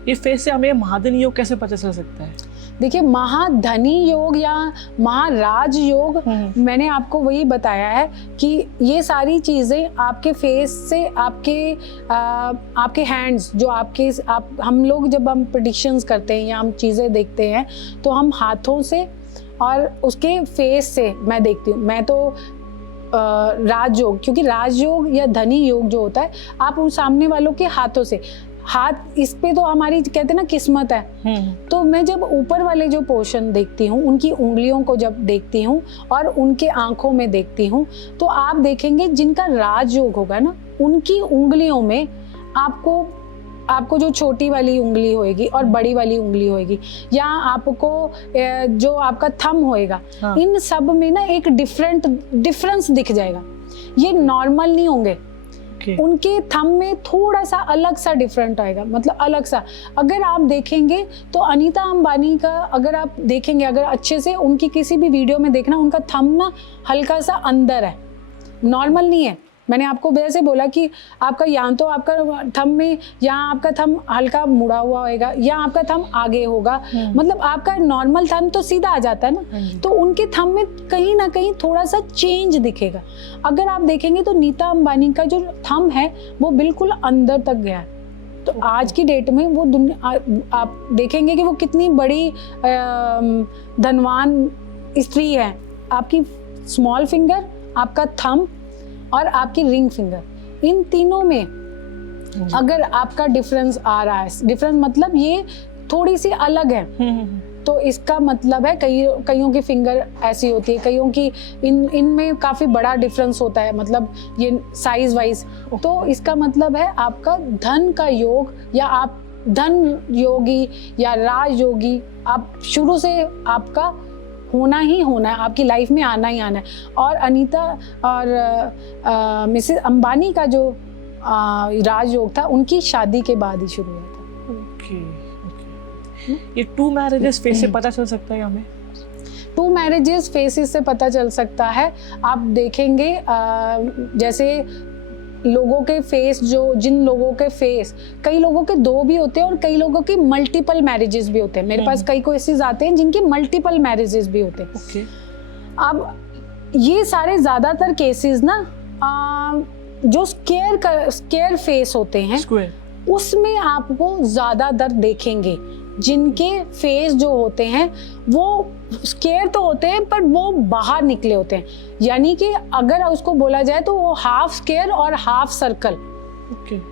इस फेज से हमें महाधनी योग कैसे पता चल सकता है? देखिए, महाधनी योग या महाराज योग, मैंने आपको वही बताया है कि ये सारी चीज़ें आपके फेस से, आपके हैंड्स जो हम लोग जब हम प्रेडिक्शंस करते हैं या हम चीज़ें देखते हैं तो हम हाथों से और उसके फेस से मैं देखती हूँ। मैं तो राजयोग, क्योंकि राजयोग या धनी योग जो होता है आप उन सामने वालों के हाथों से, हाथ इस पे तो हमारी कहते हैं ना किस्मत है। तो मैं जब ऊपर वाले जो पोर्शन देखती हूँ, उनकी उंगलियों को जब देखती हूँ और उनके आंखों में देखती हूँ, तो आप देखेंगे जिनका राजयोग होगा ना, उनकी उंगलियों में आपको जो छोटी वाली उंगली होएगी और बड़ी वाली उंगली होएगी, या आपको जो आपका थंब होएगा, हाँ। इन सब में ना एक डिफरेंस दिख जाएगा। ये नॉर्मल नहीं होंगे। उनके थंब में थोड़ा सा अलग सा डिफरेंट आएगा, मतलब अलग सा। अगर आप देखेंगे तो अनीता अंबानी का अगर आप देखेंगे, अगर अच्छे से उनकी किसी भी वीडियो में देखना, उनका थंब ना हल्का सा अंदर है, नॉर्मल नहीं है। मैंने आपको वैसे बोला कि आपका या तो आपका थंब में यहाँ आपका थंब हल्का मुड़ा हुआ होएगा या आपका थंब आगे होगा, मतलब आपका नॉर्मल थंब तो सीधा आ जाता है ना, तो उनके थंब में कहीं ना कहीं थोड़ा सा चेंज दिखेगा। अगर आप देखेंगे तो नीता अंबानी का जो थंब है वो बिल्कुल अंदर तक गया है। तो आज की डेट में वो आप देखेंगे कि वो कितनी बड़ी धनवान स्त्री है। आपकी स्मॉल फिंगर, आपका थंब और आपकी रिंग फिंगर, इन तीनों में अगर आपका डिफरेंस आ रहा है, डिफरेंस मतलब ये थोड़ी सी अलग है, तो इसका मतलब है कईयों की फिंगर ऐसी होती है, कईयों की इनमें काफ़ी बड़ा डिफरेंस होता है, मतलब ये साइज वाइज। तो इसका मतलब है आपका धन का योग, या आप धन योगी या राज योगी आप शुरू से आपका होना ही होना है, आपकी लाइफ में आना ही आना है। और अनीता और मिसेस अंबानी का जो राजयोग था उनकी शादी के बाद ही शुरू हुआ था। Okay okay. ये 2 मैरिजेस फेस से पता चल सकता है हमें? 2 मैरिजेस फेसेस से पता चल सकता है। आप देखेंगे जैसे लोगों के फेस, जिन लोगों के फेस, कई लोगों के 2 भी होते हैं और कई लोगों की मल्टीपल मैरिजेस भी होते हैं। मेरे पास कई केसेस आते हैं जिनकी मल्टीपल मैरिजेस भी होते हैं। ओके। अब ये सारे ज्यादातर केसेस ना जो स्केयर फेस होते हैं उसमें आपको ज्यादा दर्द देखेंगे। जिनके फेस जो होते हैं वो स्केयर तो होते हैं पर वो बाहर निकले होते हैं, यानी कि अगर उसको बोला जाए तो वो हाफ स्केयर और हाफ सर्कल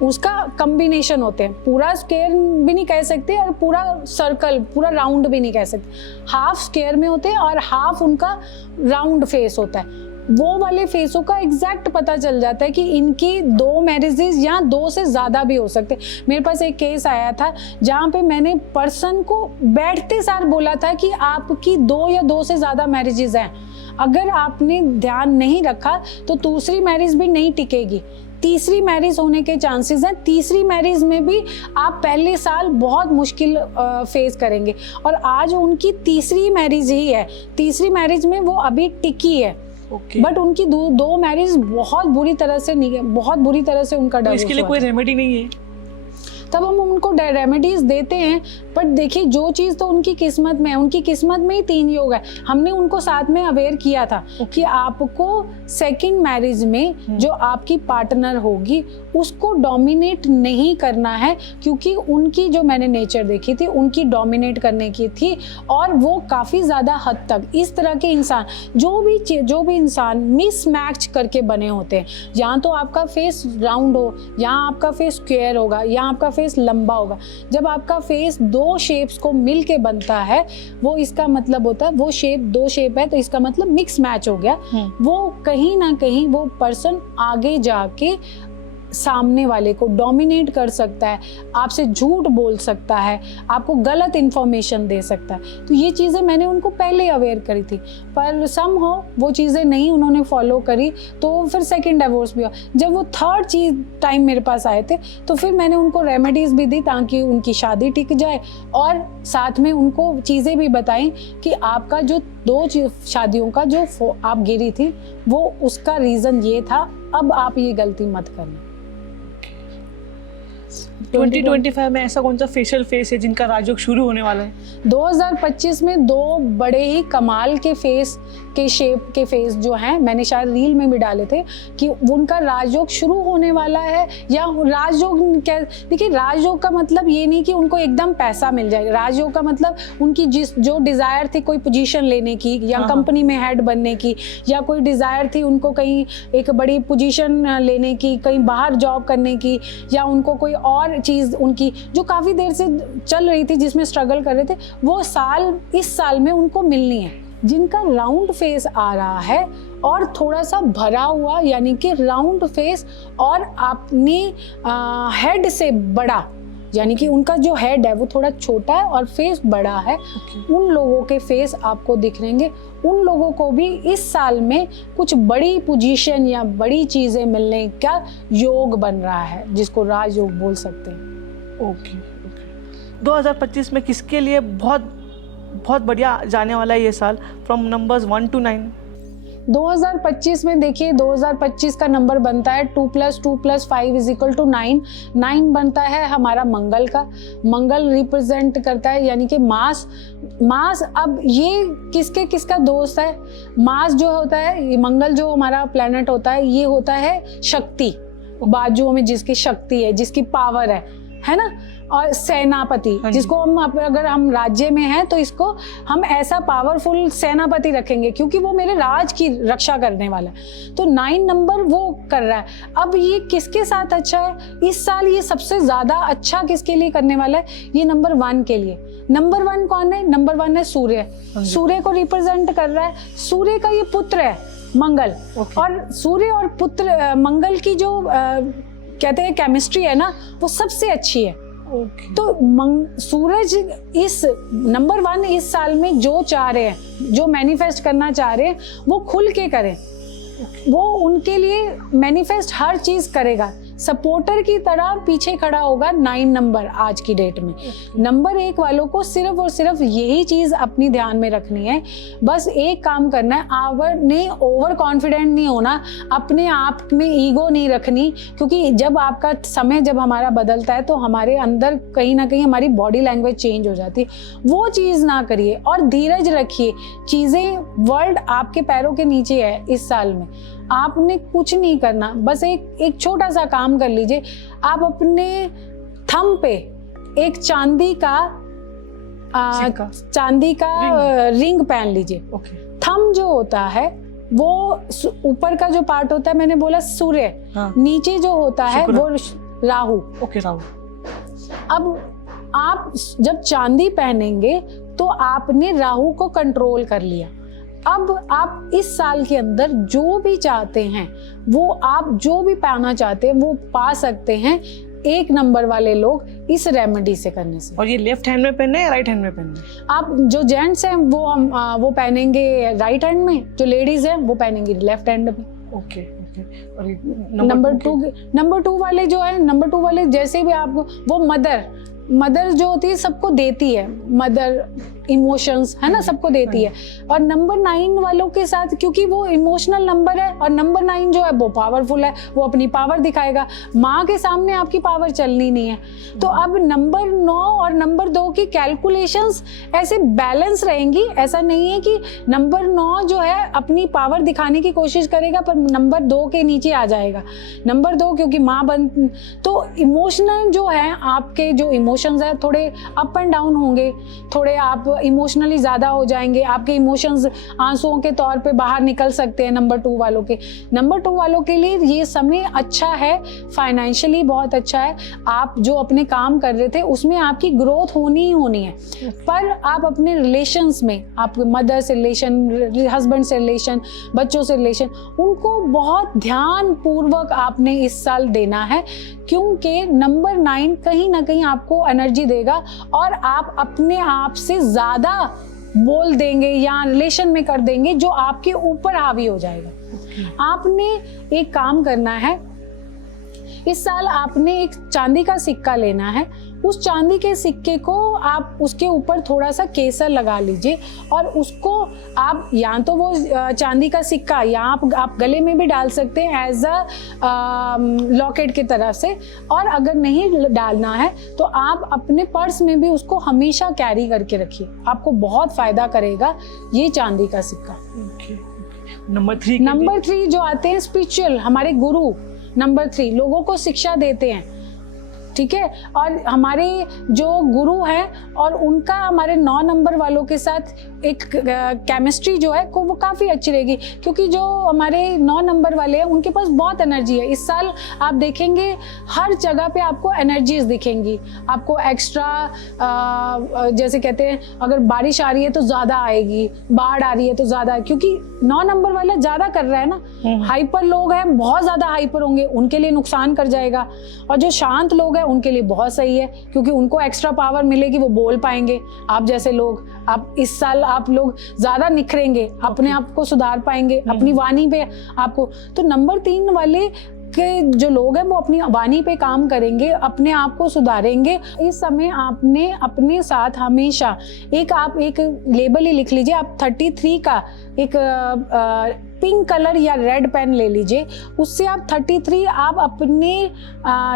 उसका कॉम्बिनेशन होते हैं। पूरा स्केयर भी नहीं कह सकते और पूरा सर्कल, पूरा राउंड भी नहीं कह सकते। हाफ स्केयर में होते हैं और हाफ उनका राउंड फेस होता है। वो वाले फेसों का एग्जैक्ट पता चल जाता है कि इनकी 2 मैरिजेस या 2 से ज़्यादा भी हो सकते। मेरे पास एक केस आया था जहाँ पे मैंने पर्सन को बैठते सार बोला था कि आपकी 2 या 2 से ज़्यादा मैरिजेस हैं। अगर आपने ध्यान नहीं रखा तो दूसरी मैरिज भी नहीं टिकेगी, तीसरी मैरिज होने के चांसेस हैं। तीसरी मैरिज में भी आप पहले साल बहुत मुश्किल फेस करेंगे और आज उनकी तीसरी मैरिज ही है। तीसरी मैरिज में वो अभी टिकी है। बट उनकी 2 मैरिज बहुत बुरी तरह से उनका डिवोर्स। इसके लिए कोई रेमेडी नहीं है? तब हम उनको रेमेडीज देते हैं। बट देखिए जो चीज़ तो उनकी किस्मत में है, उनकी किस्मत में ही 3 योग है। हमने उनको साथ में अवेयर किया था कि आपको सेकंड मैरिज में जो आपकी पार्टनर होगी उसको डोमिनेट नहीं करना है, क्योंकि उनकी जो मैंने नेचर देखी थी उनकी डोमिनेट करने की थी। और वो काफ़ी ज़्यादा हद तक इस तरह के इंसान जो भी इंसान मिसमैच करके बने होते हैं, यहाँ तो आपका फेस राउंड हो, यहाँ आपका फेस स्क्वायर होगा, यहाँ आपका फेस लंबा होगा। जब आपका फेस 2 शेप्स को मिल के बनता है वो इसका मतलब होता है वो शेप 2 शेप है तो इसका मतलब मिक्स मैच हो गया। वो कहीं ना कहीं वो पर्सन आगे जाके सामने वाले को डोमिनेट कर सकता है, आपसे झूठ बोल सकता है, आपको गलत इन्फॉर्मेशन दे सकता है। तो ये चीज़ें मैंने उनको पहले अवेयर करी थी, पर सम हो वो चीज़ें नहीं उन्होंने फॉलो करी तो फिर सेकंड डिवोर्स भी हुआ। जब वो थर्ड चीज़ टाइम मेरे पास आए थे तो फिर मैंने उनको रेमेडीज़ भी दी ताकि उनकी शादी टिक जाए और साथ में उनको चीज़ें भी बताई कि आपका जो 2 शादियों का जो आप गिरी थी वो उसका रीज़न ये था, अब आप ये गलती मत करना। 2025 में ऐसा कौन सा फेशियल फेस है जिनका राजयोग शुरू होने वाला है? 2025 में 2 बड़े ही कमाल के फेस के शेप के फेस जो हैं, मैंने शायद रील में भी डाले थे कि उनका राजयोग शुरू होने वाला है। या राजयोग क्या, देखिए राजयोग का मतलब ये नहीं कि उनको एकदम पैसा मिल जाएगा। राजयोग का मतलब उनकी जो डिज़ायर थी कोई पोजीशन लेने की या कंपनी में हेड बनने की, या कोई डिज़ायर थी उनको कहीं एक बड़ी पोजीशन लेने की, कहीं बाहर जॉब करने की, या उनको कोई और चीज़ उनकी जो काफ़ी देर से चल रही थी जिसमें स्ट्रगल कर रहे थे वो इस साल में उनको मिलनी है। जिनका राउंड फेस आ रहा है और थोड़ा सा भरा हुआ, यानी कि राउंड फेस और आपने हेड से बड़ा, यानी कि उनका जो हेड है वो थोड़ा छोटा है और फेस बड़ा है, उन लोगों के फेस आपको दिखेंगे। उन लोगों को भी इस साल में कुछ बड़ी पोजीशन या बड़ी चीज़ें मिलने का योग बन रहा है, जिसको राजयोग बोल सकते हैं। ओके। 2025 में किसके लिए बहुत बहुत बढ़िया जाने वाला है ये साल, फ्रॉम नंबर्स 1 to 9? 2025 में देखिए 2025 का नंबर बनता है 2 + 2 + 5 = 9। 9 बनता है हमारा मंगल का। मंगल रिप्रेजेंट करता है यानी कि मास। अब ये किसका दोस्त है? मास जो होता है, ये मंगल जो हमारा प्लैनेट होता है, ये होता है शक्ति, बाजुओं में जिसकी शक्ति है, जिसकी पावर है ना। और सेनापति, जिसको अगर हम राज्य में हैं तो इसको हम ऐसा पावरफुल सेनापति रखेंगे क्योंकि वो मेरे राज की रक्षा करने वाला है। तो 9 नंबर वो कर रहा है। अब ये किसके साथ अच्छा है इस साल? ये सबसे ज्यादा अच्छा किसके लिए करने वाला है? ये नंबर 1 के लिए। नंबर 1 कौन है? नंबर 1 है सूर्य। सूर्य को रिप्रेजेंट कर रहा है। सूर्य का ये पुत्र है मंगल। और सूर्य और पुत्र मंगल की जो कहते हैं केमिस्ट्री है ना, वो सबसे अच्छी है। तो सूरज इस नंबर 1 इस साल में जो चाह रहे हैं, जो मैनिफेस्ट करना चाह रहे हैं, वो खुल के करें। वो उनके लिए मैनिफेस्ट हर चीज करेगा, सपोर्टर की तरह पीछे खड़ा होगा 9 नंबर आज की डेट में। नंबर 1 वालों को सिर्फ और सिर्फ यही चीज अपनी ध्यान में रखनी है, बस एक काम करना है, आपने ओवर कॉन्फिडेंट नहीं होना, अपने आप में ईगो नहीं रखनी, क्योंकि जब आपका समय जब हमारा बदलता है तो हमारे अंदर कहीं ना कहीं हमारी बॉडी लैंग्वेज चेंज हो जाती है। वो चीज़ ना करिए और धीरज रखिए। चीज़ें, वर्ल्ड आपके पैरों के नीचे है इस साल में, आपने कुछ नहीं करना, बस एक छोटा सा काम कर लीजिए। आप अपने थंब पे एक चांदी का रिंग पहन लीजिए। थंब जो होता है वो ऊपर का जो पार्ट होता है, मैंने बोला सूर्य, नीचे जो होता है वो राहु। राहु। अब आप जब चांदी पहनेंगे तो आपने राहु को कंट्रोल कर लिया। अब आप इस साल के अंदर जो भी चाहते हैं, वो आप जो भी पाना चाहते हैं वो पा सकते हैं 1 नंबर वाले लोग इस रेमेडी से करने से। और ये लेफ्ट हैंड में पहनना है या राइट हैंड में पहनना है? आप जो जेंट्स हैं वो पहनेंगे राइट हैंड में, जो लेडीज हैं वो पहनेंगी लेफ्ट हैंड में। ओके। और नंबर 2 वाले जो है, नंबर 2 वाले जैसे भी आपको, वो मदर जो होती है सबको देती है, मदर इमोशंस है ना, सबको देती है। और नंबर 9 वालों के साथ, क्योंकि वो इमोशनल नंबर है और नंबर 9 जो है वो पावरफुल है, वो अपनी पावर दिखाएगा। माँ के सामने आपकी पावर चलनी नहीं है। तो अब नंबर 9 और नंबर 2 की कैलकुलेशंस ऐसे बैलेंस रहेंगी। ऐसा नहीं है कि नंबर 9 जो है अपनी पावर दिखाने की कोशिश करेगा पर नंबर 2 के नीचे आ जाएगा। नंबर 2 क्योंकि माँ तो इमोशनल जो है, आपके जो इमोशंस है थोड़े अप एंड डाउन होंगे, थोड़े आप इमोशनली ज़्यादा हो जाएंगे, आपके इमोशंस आंसुओं के तौर पे बाहर निकल सकते हैं नंबर 2 वालों के। नंबर 2 वालों के लिए ये समय अच्छा है, फाइनेंशियली बहुत अच्छा है। आप जो अपने काम कर रहे थे उसमें आपकी ग्रोथ होनी ही होनी है, पर आप अपने रिलेशंस में, आपके मदर से रिलेशन, हस्बैंड से रिलेशन, बच्चों से रिलेशन, उनको बहुत ध्यान पूर्वक आपने इस साल देना है, क्योंकि नंबर 9 कहीं ना कहीं आपको एनर्जी देगा और आप अपने आप से ज़्यादा बोल देंगे या रिलेशन में कर देंगे जो आपके ऊपर हावी हो जाएगा। आपने एक काम करना है, इस साल आपने एक चांदी का सिक्का लेना है। उस चांदी के सिक्के को आप उसके ऊपर थोड़ा सा केसर लगा लीजिए और उसको आप, या तो वो चांदी का सिक्का या आप गले में भी डाल सकते हैं एज अ लॉकेट की तरफ से, और अगर नहीं डालना है तो आप अपने पर्स में भी उसको हमेशा कैरी करके रखिए। आपको बहुत फायदा करेगा ये चांदी का सिक्का। नंबर 3 जो आते हैं स्पिरिचुअल, हमारे गुरु। नंबर 3 लोगों को शिक्षा देते हैं, ठीक है, और हमारे जो गुरु हैं और उनका हमारे 9 नंबर वालों के साथ एक केमिस्ट्री जो है वो काफ़ी अच्छी रहेगी, क्योंकि जो हमारे 9 नंबर वाले हैं उनके पास बहुत एनर्जी है। इस साल आप देखेंगे हर जगह पे आपको एनर्जीज दिखेंगी, आपको एक्स्ट्रा, जैसे कहते हैं अगर बारिश आ रही है तो ज़्यादा आएगी, बाढ़ आ रही है तो ज़्यादा, क्योंकि 9 नंबर वाला ज़्यादा कर रहा है ना। हाइपर लोग हैं, बहुत ज़्यादा हाइपर होंगे, उनके लिए नुकसान कर जाएगा, और जो शांत लोग हैं उनके लिए बहुत सही है, क्योंकि उनको एक्स्ट्रा पावर मिलेगी, वो बोल पाएंगे। आप जैसे लोग, आप इस साल आप लोग ज्यादा निखरेंगे, अपने आप को सुधार पाएंगे, अपनी वाणी पे आपको। तो नंबर 3 वाले के जो लोग हैं वो अपनी वाणी पे काम करेंगे, अपने आप को सुधारेंगे। इस समय आपने अपने साथ हमेशा आप एक लेबल ही लिख लीजिए, आप 33 का एक पिंक कलर या रेड पेन ले लीजिए, उससे आप 33 आप अपने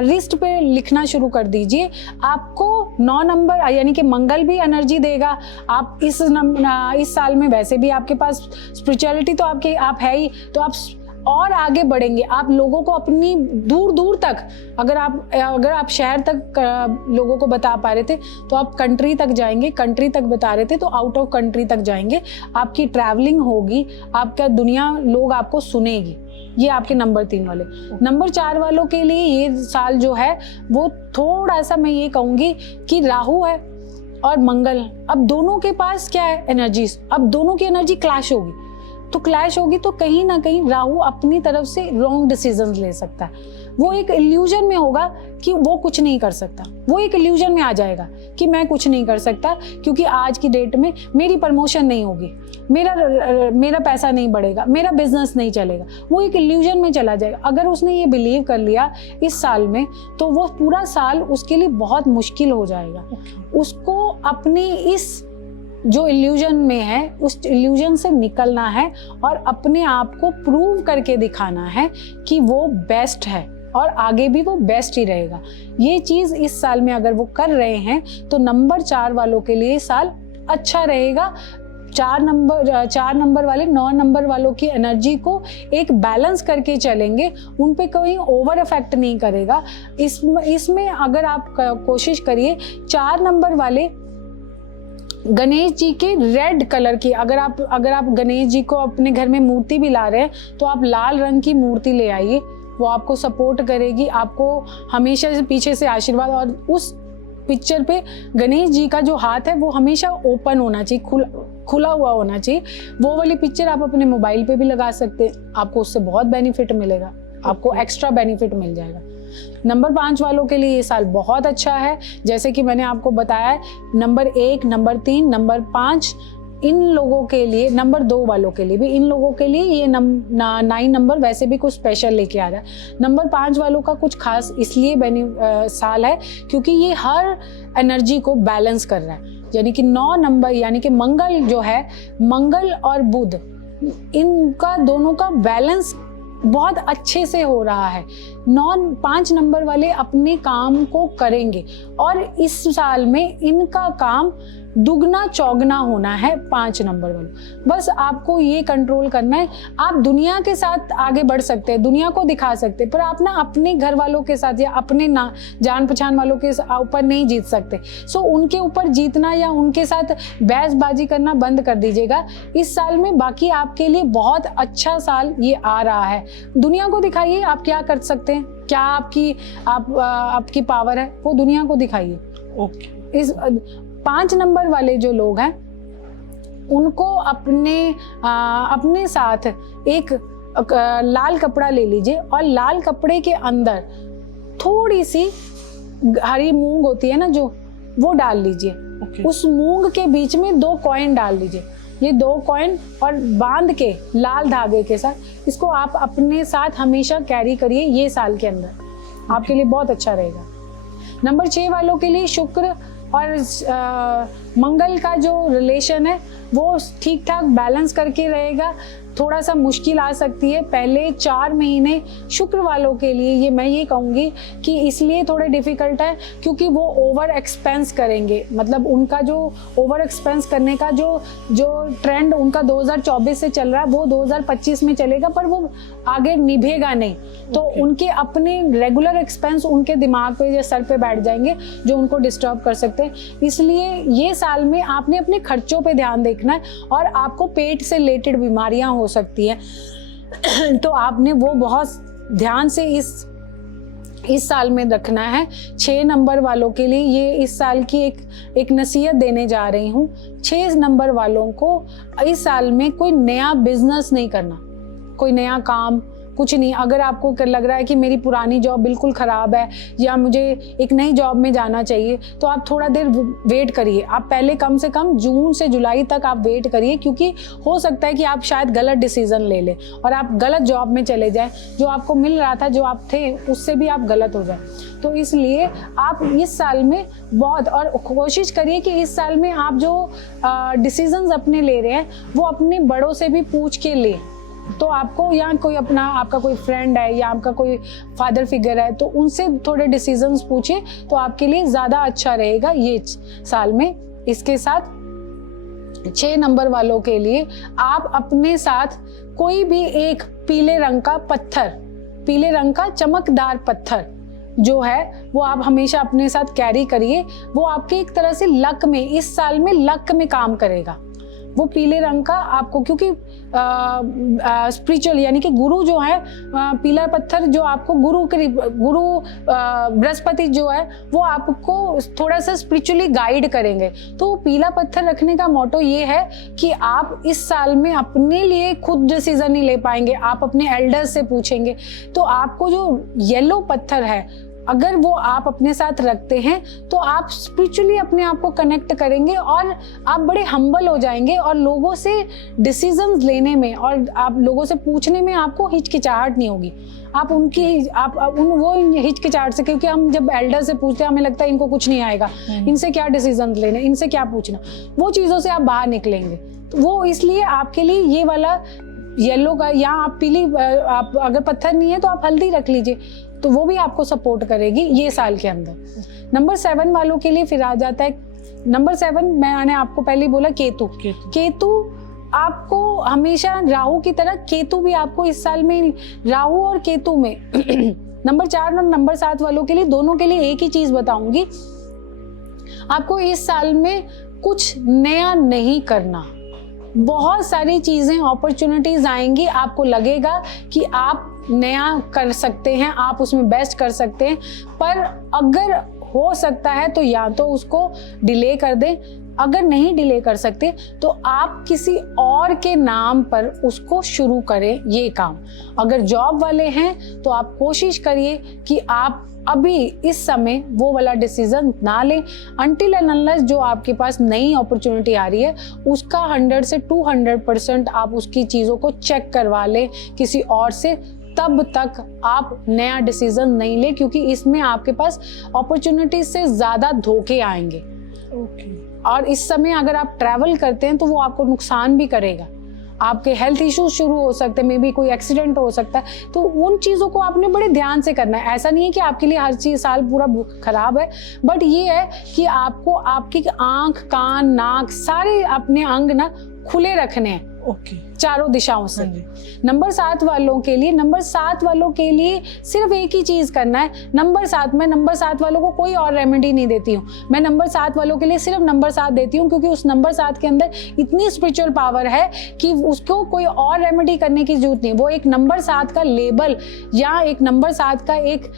रिस्ट पे लिखना शुरू कर दीजिए। आपको 9 नंबर यानी कि मंगल भी एनर्जी देगा। आप इस साल में वैसे भी आपके पास स्पिरिचुअलिटी तो आप है ही, तो आप और आगे बढ़ेंगे। आप लोगों को अपनी दूर दूर तक, अगर आप शहर तक लोगों को बता पा रहे थे तो आप कंट्री तक जाएंगे, कंट्री तक बता रहे थे तो आउट ऑफ कंट्री तक जाएंगे। आपकी ट्रैवलिंग होगी, आपका दुनिया लोग आपको सुनेगी। ये आपके नंबर 3 वाले। नंबर 4 वालों के लिए ये साल जो है वो थोड़ा सा, मैं ये कहूँगी कि राहु है और मंगल, अब दोनों के पास क्या है एनर्जीज, अब दोनों की एनर्जी क्लैश होगी। तो कहीं ना कहीं राहु अपनी तरफ से रॉन्ग डिसीजंस ले सकता है। वो एक इल्यूजन में होगा कि वो कुछ नहीं कर सकता, वो एक इल्यूजन में आ जाएगा कि मैं कुछ नहीं कर सकता क्योंकि आज की डेट में मेरी प्रमोशन नहीं होगी, मेरा पैसा नहीं बढ़ेगा, मेरा बिजनेस नहीं चलेगा, वो एक इल्यूजन में चला जाएगा। अगर उसने ये बिलीव कर लिया इस साल में, तो वो पूरा साल उसके लिए बहुत मुश्किल हो जाएगा। उसको अपनी इस जो इल्यूजन में है उस इल्यूजन से निकलना है और अपने आप को प्रूव करके दिखाना है कि वो बेस्ट है और आगे भी वो बेस्ट ही रहेगा। ये चीज़ इस साल में अगर वो कर रहे हैं तो नंबर 4 वालों के लिए साल अच्छा रहेगा। 4 नंबर वाले 9 नंबर वालों की एनर्जी को एक बैलेंस करके चलेंगे, उन पे कोई ओवर इफेक्ट नहीं करेगा। इसमें अगर आप कोशिश करिए 4 नंबर वाले गणेश जी के रेड कलर की, अगर आप गणेश जी को अपने घर में मूर्ति भी ला रहे हैं तो आप लाल रंग की मूर्ति ले आइए, वो आपको सपोर्ट करेगी, आपको हमेशा से पीछे से आशीर्वाद। और उस पिक्चर पे गणेश जी का जो हाथ है वो हमेशा ओपन होना चाहिए, खुला हुआ होना चाहिए। वो वाली पिक्चर आप अपने मोबाइल पे भी लगा सकते हैं, आपको उससे बहुत बेनिफिट मिलेगा, आपको एक्स्ट्रा बेनिफिट मिल जाएगा। नंबर 5 वालों के लिए ये साल बहुत अच्छा है, जैसे कि मैंने आपको बताया है, नंबर 1, नंबर 3, नंबर 5 इन लोगों के लिए, नंबर 2 वालों के लिए भी, इन लोगों के लिए ये 9 नंबर वैसे भी कुछ स्पेशल लेके आ रहा है। नंबर 5 वालों का कुछ खास इसलिए साल है क्योंकि ये हर एनर्जी को बैलेंस कर रहा है। यानी कि 9 नंबर यानी कि मंगल जो है, मंगल और बुध, इनका दोनों का बैलेंस बहुत अच्छे से हो रहा है। 5 नंबर वाले अपने काम को करेंगे और इस साल में इनका काम दुगना चौगना होना है 5 नंबर वालों। बस आपको ये कंट्रोल करना है। आप दुनिया के साथ आगे बढ़ सकते हैं, दुनिया को दिखा सकते हैं, पर आप ना अपने घर वालों के साथ या अपने जान पहचान वालों के ऊपर नहीं जीत सकते। सो उनके ऊपर जीतना या उनके साथ बहसबाजी करना बंद कर दीजिएगा इस साल में। बाकी आपके लिए बहुत अच्छा साल ये आ रहा है। दुनिया को दिखाइए आप क्या कर सकते हैं, क्या आपकी पावर है, वो दुनिया को दिखाइए। ओके। इस 5 नंबर वाले जो लोग हैं उनको अपने साथ एक लाल कपड़ा ले लीजिए और लाल कपड़े के अंदर थोड़ी सी हरी मूंग होती है ना, जो वो डाल लीजिए। उस मूंग के बीच में 2 कॉइन डाल लीजिए। ये 2 कॉइन और बांध के लाल धागे के साथ इसको आप अपने साथ हमेशा कैरी करिए। ये साल के अंदर आपके लिए बहुत अच्छा रहेगा। नंबर 6 वालों के लिए शुक्र और मंगल का जो रिलेशन है वो ठीक ठाक बैलेंस करके रहेगा। थोड़ा सा मुश्किल आ सकती है पहले 4 महीने शुक्र वालों के लिए, ये मैं ये कहूँगी कि इसलिए थोड़े डिफ़िकल्ट है क्योंकि वो ओवर एक्सपेंस करेंगे। मतलब उनका जो ओवर एक्सपेंस करने का जो ट्रेंड उनका 2024 से चल रहा है वो 2025 में चलेगा, पर वो आगे निभेगा नहीं। तो उनके अपने रेगुलर एक्सपेंस उनके दिमाग पे या सर पे बैठ जाएंगे जो उनको डिस्टर्ब कर सकते हैं। इसलिए ये साल में आपने अपने खर्चों पे ध्यान देखना है और आपको पेट से रिलेटेड बीमारियां हो सकती है तो आपने वो बहुत ध्यान से इस साल में रखना है। 6 नंबर वालों के लिए ये इस साल की एक नसीहत देने जा रही हूँ। 6 नंबर वालों को इस साल में कोई नया बिजनेस नहीं करना, कोई नया काम कुछ नहीं। अगर आपको लग रहा है कि मेरी पुरानी जॉब बिल्कुल ख़राब है या मुझे एक नई जॉब में जाना चाहिए, तो आप थोड़ा देर वेट करिए। आप पहले कम से कम जून से जुलाई तक आप वेट करिए, क्योंकि हो सकता है कि आप शायद गलत डिसीज़न ले लें और आप गलत जॉब में चले जाएं। जो आपको मिल रहा था, जो आप थे, उससे भी आप गलत हो जाए। तो इसलिए आप इस साल में बहुत और कोशिश करिए कि इस साल में आप जो डिसीजंस अपने ले रहे हैं वो अपने बड़ों से भी पूछ के लें। तो आपको या कोई आपका कोई फ्रेंड है या आपका कोई फादर फिगर है, तो उनसे थोड़े डिसीजंस पूछिए, तो आपके लिए ज़्यादा अच्छा रहेगा ये साल में। इसके साथ 6 नंबर वालों के लिए आप अपने साथ कोई भी एक पीले रंग का पत्थर, पीले रंग का चमकदार पत्थर जो है वो आप हमेशा अपने साथ कैरी करिए। वो आपके एक तरह से लक में, इस साल में लक में काम करेगा। वो पीले रंग का आपको, क्योंकि स्पिरिचुअल यानी कि गुरु जो है, पीला पत्थर जो आपको गुरु बृहस्पति जो है वो आपको थोड़ा सा स्पिरिचुअली गाइड करेंगे। तो पीला पत्थर रखने का मोटो ये है कि आप इस साल में अपने लिए खुद डिसीजन नहीं ले पाएंगे, आप अपने एल्डर्स से पूछेंगे। तो आपको जो येलो पत्थर है अगर वो आप अपने साथ रखते हैं तो आप स्पिरिचुअली अपने आप को कनेक्ट करेंगे और आप बड़े हम्बल हो जाएंगे और लोगों से डिसीजंस लेने में और आप लोगों से पूछने में आपको हिचकिचाहट नहीं होगी। आप वो हिचकिचाहट से, क्योंकि हम जब एल्डर से पूछते हैं हमें लगता है इनको कुछ नहीं आएगा, इनसे क्या डिसीजन लेने, इनसे क्या पूछना, वो चीज़ों से आप बाहर निकलेंगे। तो वो इसलिए आपके लिए ये वाला येलो का, या आप पीली, आप अगर पत्थर नहीं है तो आप हल्दी रख लीजिए, तो वो भी आपको सपोर्ट करेगी ये साल के अंदर। नंबर 7 वालों के लिए फिर आ जाता है नंबर 7, मैंने आपको पहले ही बोला केतु आपको हमेशा राहु की तरह, केतु भी आपको इस साल में राहु और केतु में नंबर 4 और नंबर 7 वालों के लिए, दोनों के लिए एक ही चीज बताऊंगी, आपको इस साल में कुछ नया नहीं करना। बहुत सारी चीजें, अपॉर्चुनिटीज आएंगी, आपको लगेगा कि आप नया कर सकते हैं, आप उसमें बेस्ट कर सकते हैं, पर अगर हो सकता है तो या तो उसको डिले कर दें, अगर नहीं डिले कर सकते तो आप किसी और के नाम पर उसको शुरू करें ये काम। अगर जॉब वाले हैं तो आप कोशिश करिए कि आप अभी इस समय वो वाला डिसीजन ना लें, अनटिल एंड अनलेस जो आपके पास नई अपॉर्चुनिटी आ रही है उसका 100 से 200% आप उसकी चीज़ों को चेक करवा लें किसी और से, तब तक आप नया डिसीजन नहीं लें, क्योंकि इसमें आपके पास अपॉर्चुनिटी से ज़्यादा धोखे आएंगे। और इस समय अगर आप ट्रैवल करते हैं तो वो आपको नुकसान भी करेगा, आपके हेल्थ इश्यूज शुरू हो सकते हैं, मे बी कोई एक्सीडेंट हो सकता है। तो उन चीज़ों को आपने बड़े ध्यान से करना है। ऐसा नहीं है कि आपके लिए हर चीज़ साल पूरा खराब है, बट ये है कि आपको आपकी आंख, कान, नाक, सारे अपने अंग ना खुले रखने हैं चारों दिशाओं से। नंबर 7 वालों के लिए सिर्फ एक ही चीज करना है। नंबर 7 वालों को कोई और रेमेडी नहीं देती हूँ, मैं नंबर 7 वालों के लिए सिर्फ नंबर 7 देती हूँ, क्योंकि उस नंबर 7 के अंदर इतनी स्पिरिचुअल पावर है कि उसको कोई और रेमेडी करने की जरूरत नहीं। वो एक नंबर 7 का लेबल या एक नंबर 7 का एक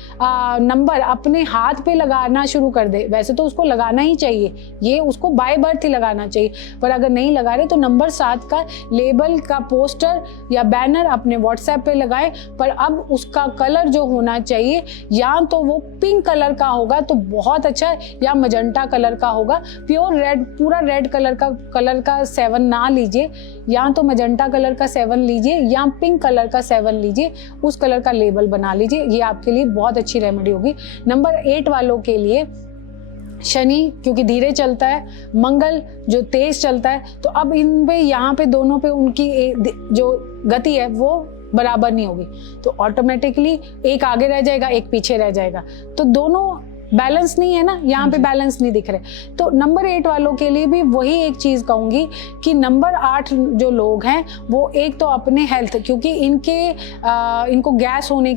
नंबर अपने हाथ पे लगाना शुरू कर दे। वैसे तो उसको लगाना ही चाहिए, ये उसको बाय बर्थ ही लगाना चाहिए, पर अगर नहीं लगा रहे तो नंबर 7 का लेबल का पोस्टर या बैनर अपने व्हाट्सएप पे लगाएं। पर अब उसका कलर जो होना चाहिए, या तो वो पिंक कलर का होगा तो बहुत अच्छा है, या मजेंटा कलर का होगा। प्योर रेड, पूरा रेड कलर का 7 ना लीजिए, या तो मजेंटा कलर का 7 लीजिए या पिंक कलर का 7 लीजिए, उस कलर का लेबल बना लीजिए, ये आपके लिए बहुत अच्छी रेमेडी होगी। नंबर 8 वालों के लिए शनि क्योंकि धीरे चलता है, मंगल जो तेज चलता है, तो अब इन पे यहाँ पे दोनों पे उनकी जो गति है वो बराबर नहीं होगी, तो ऑटोमेटिकली एक आगे रह जाएगा, एक पीछे रह जाएगा, तो दोनों बैलेंस नहीं है ना, यहाँ पे बैलेंस नहीं दिख रहे। तो नंबर 8 वालों के लिए भी वही एक चीज कहूंगी कि नंबर 8 जो लोग हैं वो एक तो अपने हेल्थ, क्योंकि इनको गैस होने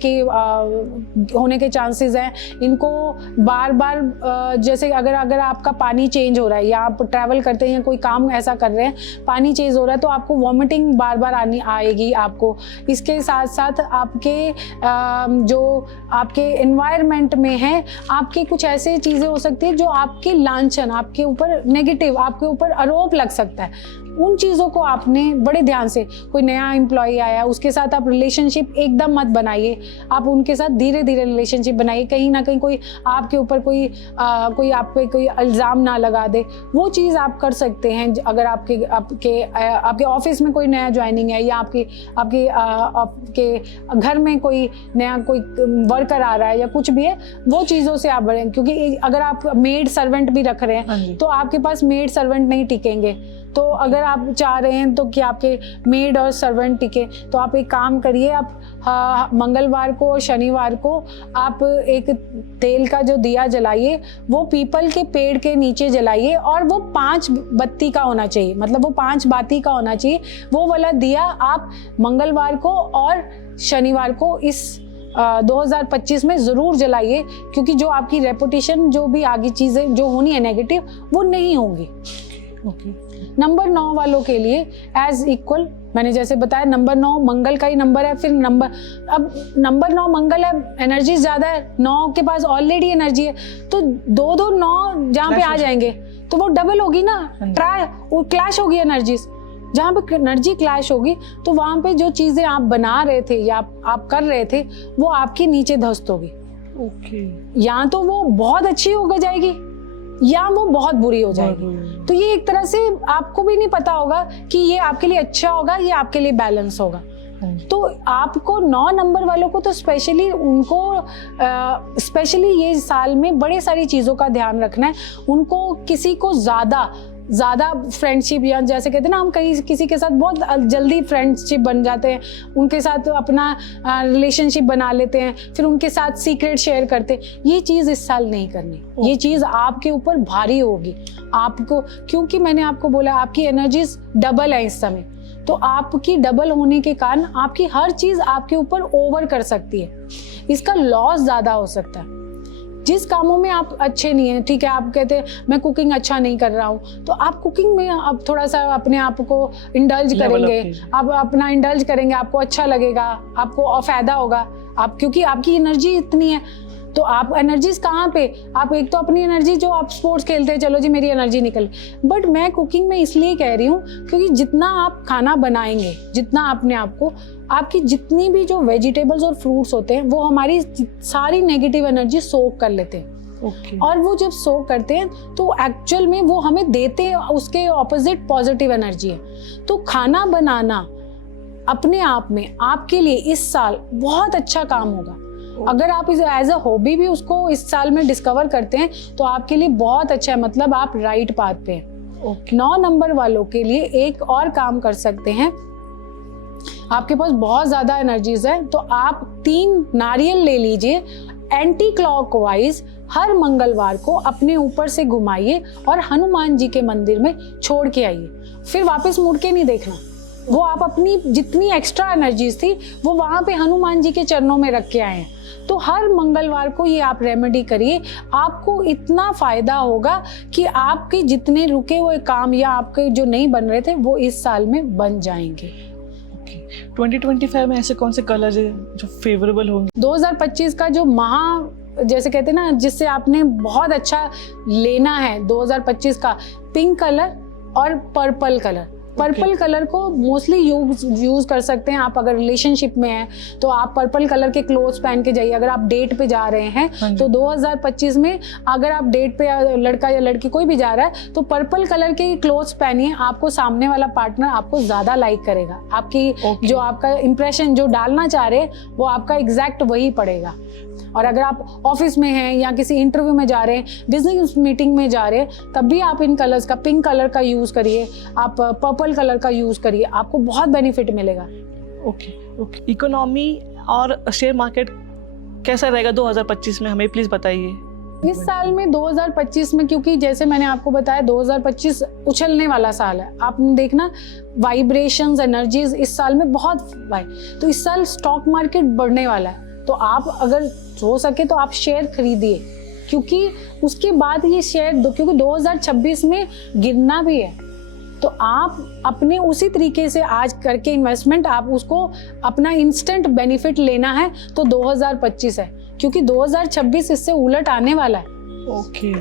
के चांसेस हैं, इनको बार बार जैसे अगर आपका पानी चेंज हो रहा है या आप ट्रैवल करते हैं या कोई काम ऐसा कर रहे हैं, पानी चेंज हो रहा है तो आपको वॉमिटिंग बार बार आएगी आपको। इसके साथ साथ आपके जो आपके एनवायरनमेंट में है, आपके कुछ ऐसी चीजें हो सकती है जो आपकी लांछन, आपके ऊपर नेगेटिव, आपके ऊपर आरोप लग सकता है। उन चीज़ों को आपने बड़े ध्यान से, कोई नया एम्प्लॉय आया उसके साथ आप रिलेशनशिप एकदम मत बनाइए, आप उनके साथ धीरे धीरे रिलेशनशिप बनाइए। कहीं ना कहीं कोई आपके ऊपर कोई आप पे कोई इल्ज़ाम ना लगा दे, वो चीज़ आप कर सकते हैं। अगर आपके ऑफिस में कोई नया ज्वाइनिंग है या आपके घर में कोई नया कोई वर्कर आ रहा है या कुछ भी है, वो चीज़ों से आप बढ़ें। क्योंकि अगर आप मेड सर्वेंट भी रख रहे हैं तो आपके पास मेड सर्वेंट नहीं टिकेंगे। तो अगर आप चाह रहे हैं तो कि आपके मेड और सर्वेंट टिके, तो आप एक काम करिए, आप मंगलवार को और शनिवार को आप एक तेल का जो दिया जलाइए, वो पीपल के पेड़ के नीचे जलाइए, और वो 5 बत्ती का होना चाहिए, मतलब वो 5 बाती का होना चाहिए। वो वाला दिया आप मंगलवार को और शनिवार को इस 2025 में ज़रूर जलाइए, क्योंकि जो आपकी रेपुटेशन, जो भी आगे चीज़ें जो होनी है नेगेटिव, वो नहीं होंगी। ओके। नंबर 9 वालों के लिए एज इक्वल, मैंने जैसे बताया नंबर 9 मंगल का ही नंबर है, फिर नंबर 9 मंगल है, एनर्जी ज्यादा है, 9 के पास ऑलरेडी एनर्जी है, तो 2 9 जहाँ पे आ जाएंगे तो वो डबल होगी ना, वो क्लैश होगी एनर्जीज। जहाँ पे एनर्जी क्लैश होगी तो वहाँ पे जो चीजें आप बना रहे थे या आप कर रहे थे वो आपकी नीचे ध्वस्त होगी। ओके। या तो वो बहुत अच्छी हो जाएगी या वो बहुत बुरी हो जाएगी। तो ये एक तरह से आपको भी नहीं पता होगा कि ये आपके लिए अच्छा होगा, ये आपके लिए बैलेंस होगा। तो आपको 9 नंबर वालों को तो स्पेशली ये साल में बड़े सारी चीज़ों का ध्यान रखना है। उनको किसी को ज़्यादा फ्रेंडशिप, या जैसे कहते हैं ना हम किसी के साथ बहुत जल्दी फ्रेंडशिप बन जाते हैं, उनके साथ अपना रिलेशनशिप बना लेते हैं, फिर उनके साथ सीक्रेट शेयर करते हैं, ये चीज़ इस साल नहीं करनी। ये चीज़ आपके ऊपर भारी होगी आपको, क्योंकि मैंने आपको बोला आपकी एनर्जीज डबल है इस समय। तो आपकी डबल होने के कारण आपकी हर चीज़ आपके ऊपर ओवर कर सकती है, इसका लॉस ज़्यादा हो सकता है। जिस कामों में आप अच्छे नहीं हैं, ठीक है, आप कहते हैं मैं कुकिंग अच्छा नहीं कर रहा हूँ, तो आप कुकिंग में अब थोड़ा सा अपने आप को इंडल्ज करेंगे, आप अपना इंडल्ज करेंगे, आपको अच्छा लगेगा, आपको फायदा होगा, आप क्योंकि आपकी एनर्जी इतनी है। तो आप एनर्जीज कहाँ पे, आप एक तो अपनी एनर्जी जो आप स्पोर्ट्स खेलते हैं, चलो जी मेरी एनर्जी निकल, बट मैं कुकिंग में इसलिए कह रही हूँ क्योंकि जितना आप खाना बनाएंगे, जितना अपने आप को, आपकी जितनी भी जो वेजिटेबल्स और फ्रूट्स होते हैं वो हमारी सारी नेगेटिव एनर्जी सोक कर लेते हैं। ओके। और वो जब सोक करते हैं तो एक्चुअल में वो हमें देते हैं उसके ऑपोजिट पॉजिटिव एनर्जी है। तो खाना बनाना अपने आप में आपके लिए इस साल बहुत अच्छा काम होगा। अगर आप इसे एज अ हॉबी भी उसको इस साल में डिस्कवर करते हैं तो आपके लिए बहुत अच्छा है, मतलब आप राइट पाथ पे हैं। 9 नंबर वालों के लिए एक और काम कर सकते हैं, आपके पास बहुत ज्यादा एनर्जीज है तो आप 3 नारियल ले लीजिए, एंटी क्लॉकवाइज हर मंगलवार को अपने ऊपर से घुमाइए और हनुमान जी के मंदिर में छोड़ के आइए, फिर वापस मुड़ के नहीं देखना। वो आप अपनी जितनी एक्स्ट्रा एनर्जीज थी वो वहां पे हनुमान जी के चरणों में रख के आए हैं। तो हर मंगलवार को ये आप रेमेडी करिए, आपको इतना फायदा होगा कि आपके जितने रुके हुए काम या आपके जो नहीं बन रहे थे वो इस साल में बन जाएंगे। 2025 में ऐसे कौन से कलर्स हैं जो फेवरेबल होंगे? 2025 का जो जैसे कहते हैं ना, जिससे आपने बहुत अच्छा लेना है 2025 का, पिंक कलर और पर्पल कलर। पर्पल कलर को मोस्टली यूज कर सकते हैं आप अगर रिलेशनशिप में हैं तो आप पर्पल कलर के क्लोथ्स पहन के जाइए। अगर आप डेट पे जा रहे हैं तो 2025 में अगर आप डेट पे लड़का या लड़की कोई भी जा रहा है तो पर्पल कलर के क्लोथ्स पहनिए, आपको सामने वाला पार्टनर आपको ज्यादा लाइक करेगा। आपकी जो आपका इंप्रेशन जो डालना चाह रहे हैं वो आपका एग्जैक्ट वही पड़ेगा। और अगर आप ऑफिस में हैं या किसी इंटरव्यू में जा रहे हैं, बिजनेस मीटिंग में जा रहे हैं, तब भी आप इन कलर्स का, पिंक कलर का यूज करिए, आप पर्पल कलर का यूज करिए, आपको बहुत बेनिफिट मिलेगा। ओके। इकोनॉमी और शेयर मार्केट कैसा रहेगा 2025 में, हमें प्लीज बताइए। इस साल में 2025 में, क्योंकि जैसे मैंने आपको बताया 2025 उछलने वाला साल है, आपने देखना वाइब्रेशंस, एनर्जीज इस साल में बहुत तो इस साल स्टॉक मार्केट बढ़ने वाला है। तो आप अगर हो सके तो आप शेयर खरीदिए, क्योंकि उसके बाद ये शेयर क्योंकि 2026 में गिरना भी है। तो आप अपने उसी तरीके से आज करके इन्वेस्टमेंट, आप उसको अपना इंस्टेंट बेनिफिट लेना है तो 2025 है, क्योंकि 2026 इससे उलट आने वाला है।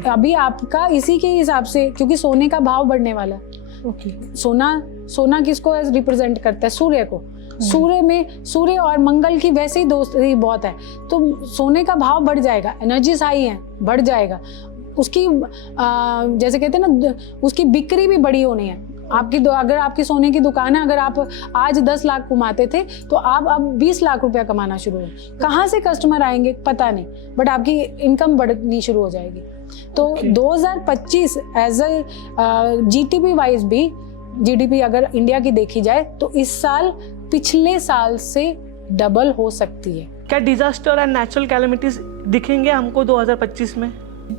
अभी आपका इसी के हिसाब से, क्योंकि सोने का भाव बढ़ने वाला है। सोना किसको रिप्रेजेंट करता है? सूर्य को। सूर्य और मंगल की वैसे ही दोस्ती बहुत है, तो सोने का भाव बढ़ जाएगा, एनर्जीज हाई है, बढ़ जाएगा उसकी, जैसे कहते हैं ना, उसकी बिक्री भी बड़ी होनी है। अगर आपकी सोने की दुकान है, अगर आप आज 10 लाख कमाते थे तो आप अब 20 लाख रुपया कमाना शुरू हो। कहाँ से कस्टमर आएंगे पता नहीं, बट आपकी इनकम बढ़नी शुरू हो जाएगी। तो 2025 एज अ जीटीपी वाइज भी, जीडीपी अगर इंडिया की देखी जाए तो इस साल पिछले साल से डबल हो सकती है। क्या डिजास्टर एंड नेचुरल कैलेमिटीज दिखेंगे हमको 2025 में?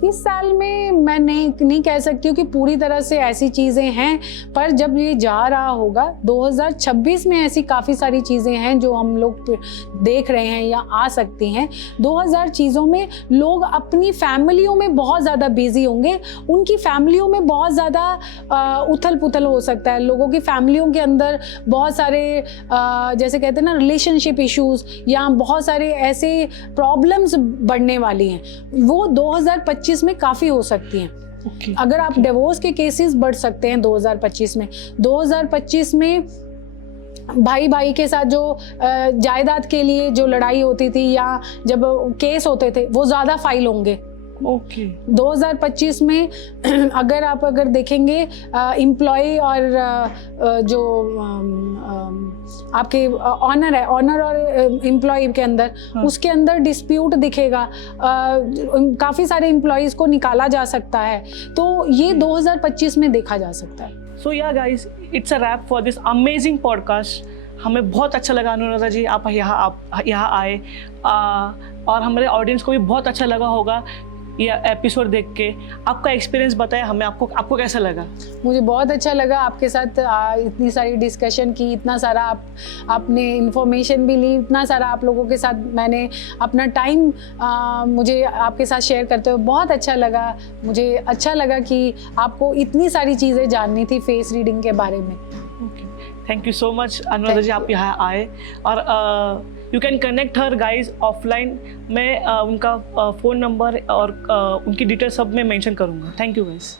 इस साल में मैं नहीं कह सकती हूँ कि पूरी तरह से ऐसी चीज़ें हैं, पर जब ये जा रहा होगा 2026 में ऐसी काफ़ी सारी चीज़ें हैं जो हम लोग देख रहे हैं या आ सकती हैं। 2000 चीज़ों में लोग अपनी फैमिलियों में बहुत ज़्यादा बिजी होंगे, उनकी फैमिलियों में बहुत ज़्यादा उथल पुथल हो सकता है, लोगों की फैमिलियों के अंदर बहुत सारे जैसे कहते हैं ना रिलेशनशिप इश्यूज़ या बहुत सारे ऐसे प्रॉब्लम्स बढ़ने वाली हैं, वो 2025 में काफ़ी हो सकती हैं। अगर आप डिवोर्स के केसेस बढ़ सकते हैं 2025 में। 2025 में भाई भाई के साथ जो जायदाद के लिए जो लड़ाई होती थी या जब केस होते थे वो ज़्यादा फाइल होंगे। 2025 में अगर देखेंगे एम्प्लॉय और जो आपके ऑनर और एम्प्लॉय के अंदर उसके अंदर डिस्प्यूट दिखेगा, काफ़ी सारे एम्प्लॉयज़ को निकाला जा सकता है, तो ये 2025 में देखा जा सकता है। सो या guys, it's a rap for this amazing podcast. हमें बहुत अच्छा लगा अनुराधा जी आप यहाँ आए, और हमारे ऑडियंस को भी बहुत अच्छा लगा होगा ये एपिसोड देख के। आपका एक्सपीरियंस बताया हमें, आपको कैसा लगा? मुझे बहुत अच्छा लगा आपके साथ इतनी सारी डिस्कशन की, इतना सारा आपने इन्फॉर्मेशन भी ली, इतना सारा आप लोगों के साथ मैंने अपना टाइम मुझे आपके साथ शेयर करते हुए बहुत अच्छा लगा। मुझे अच्छा लगा कि आपको इतनी सारी चीज़ें जाननी थी फेस रीडिंग के बारे में। Thank you so much Anuradha ji, आप यहाँ आए। और you can connect her guys offline. मैं उनका फ़ोन नंबर और उनकी डिटेल सब मैं मेंशन करूँगा। Thank you guys.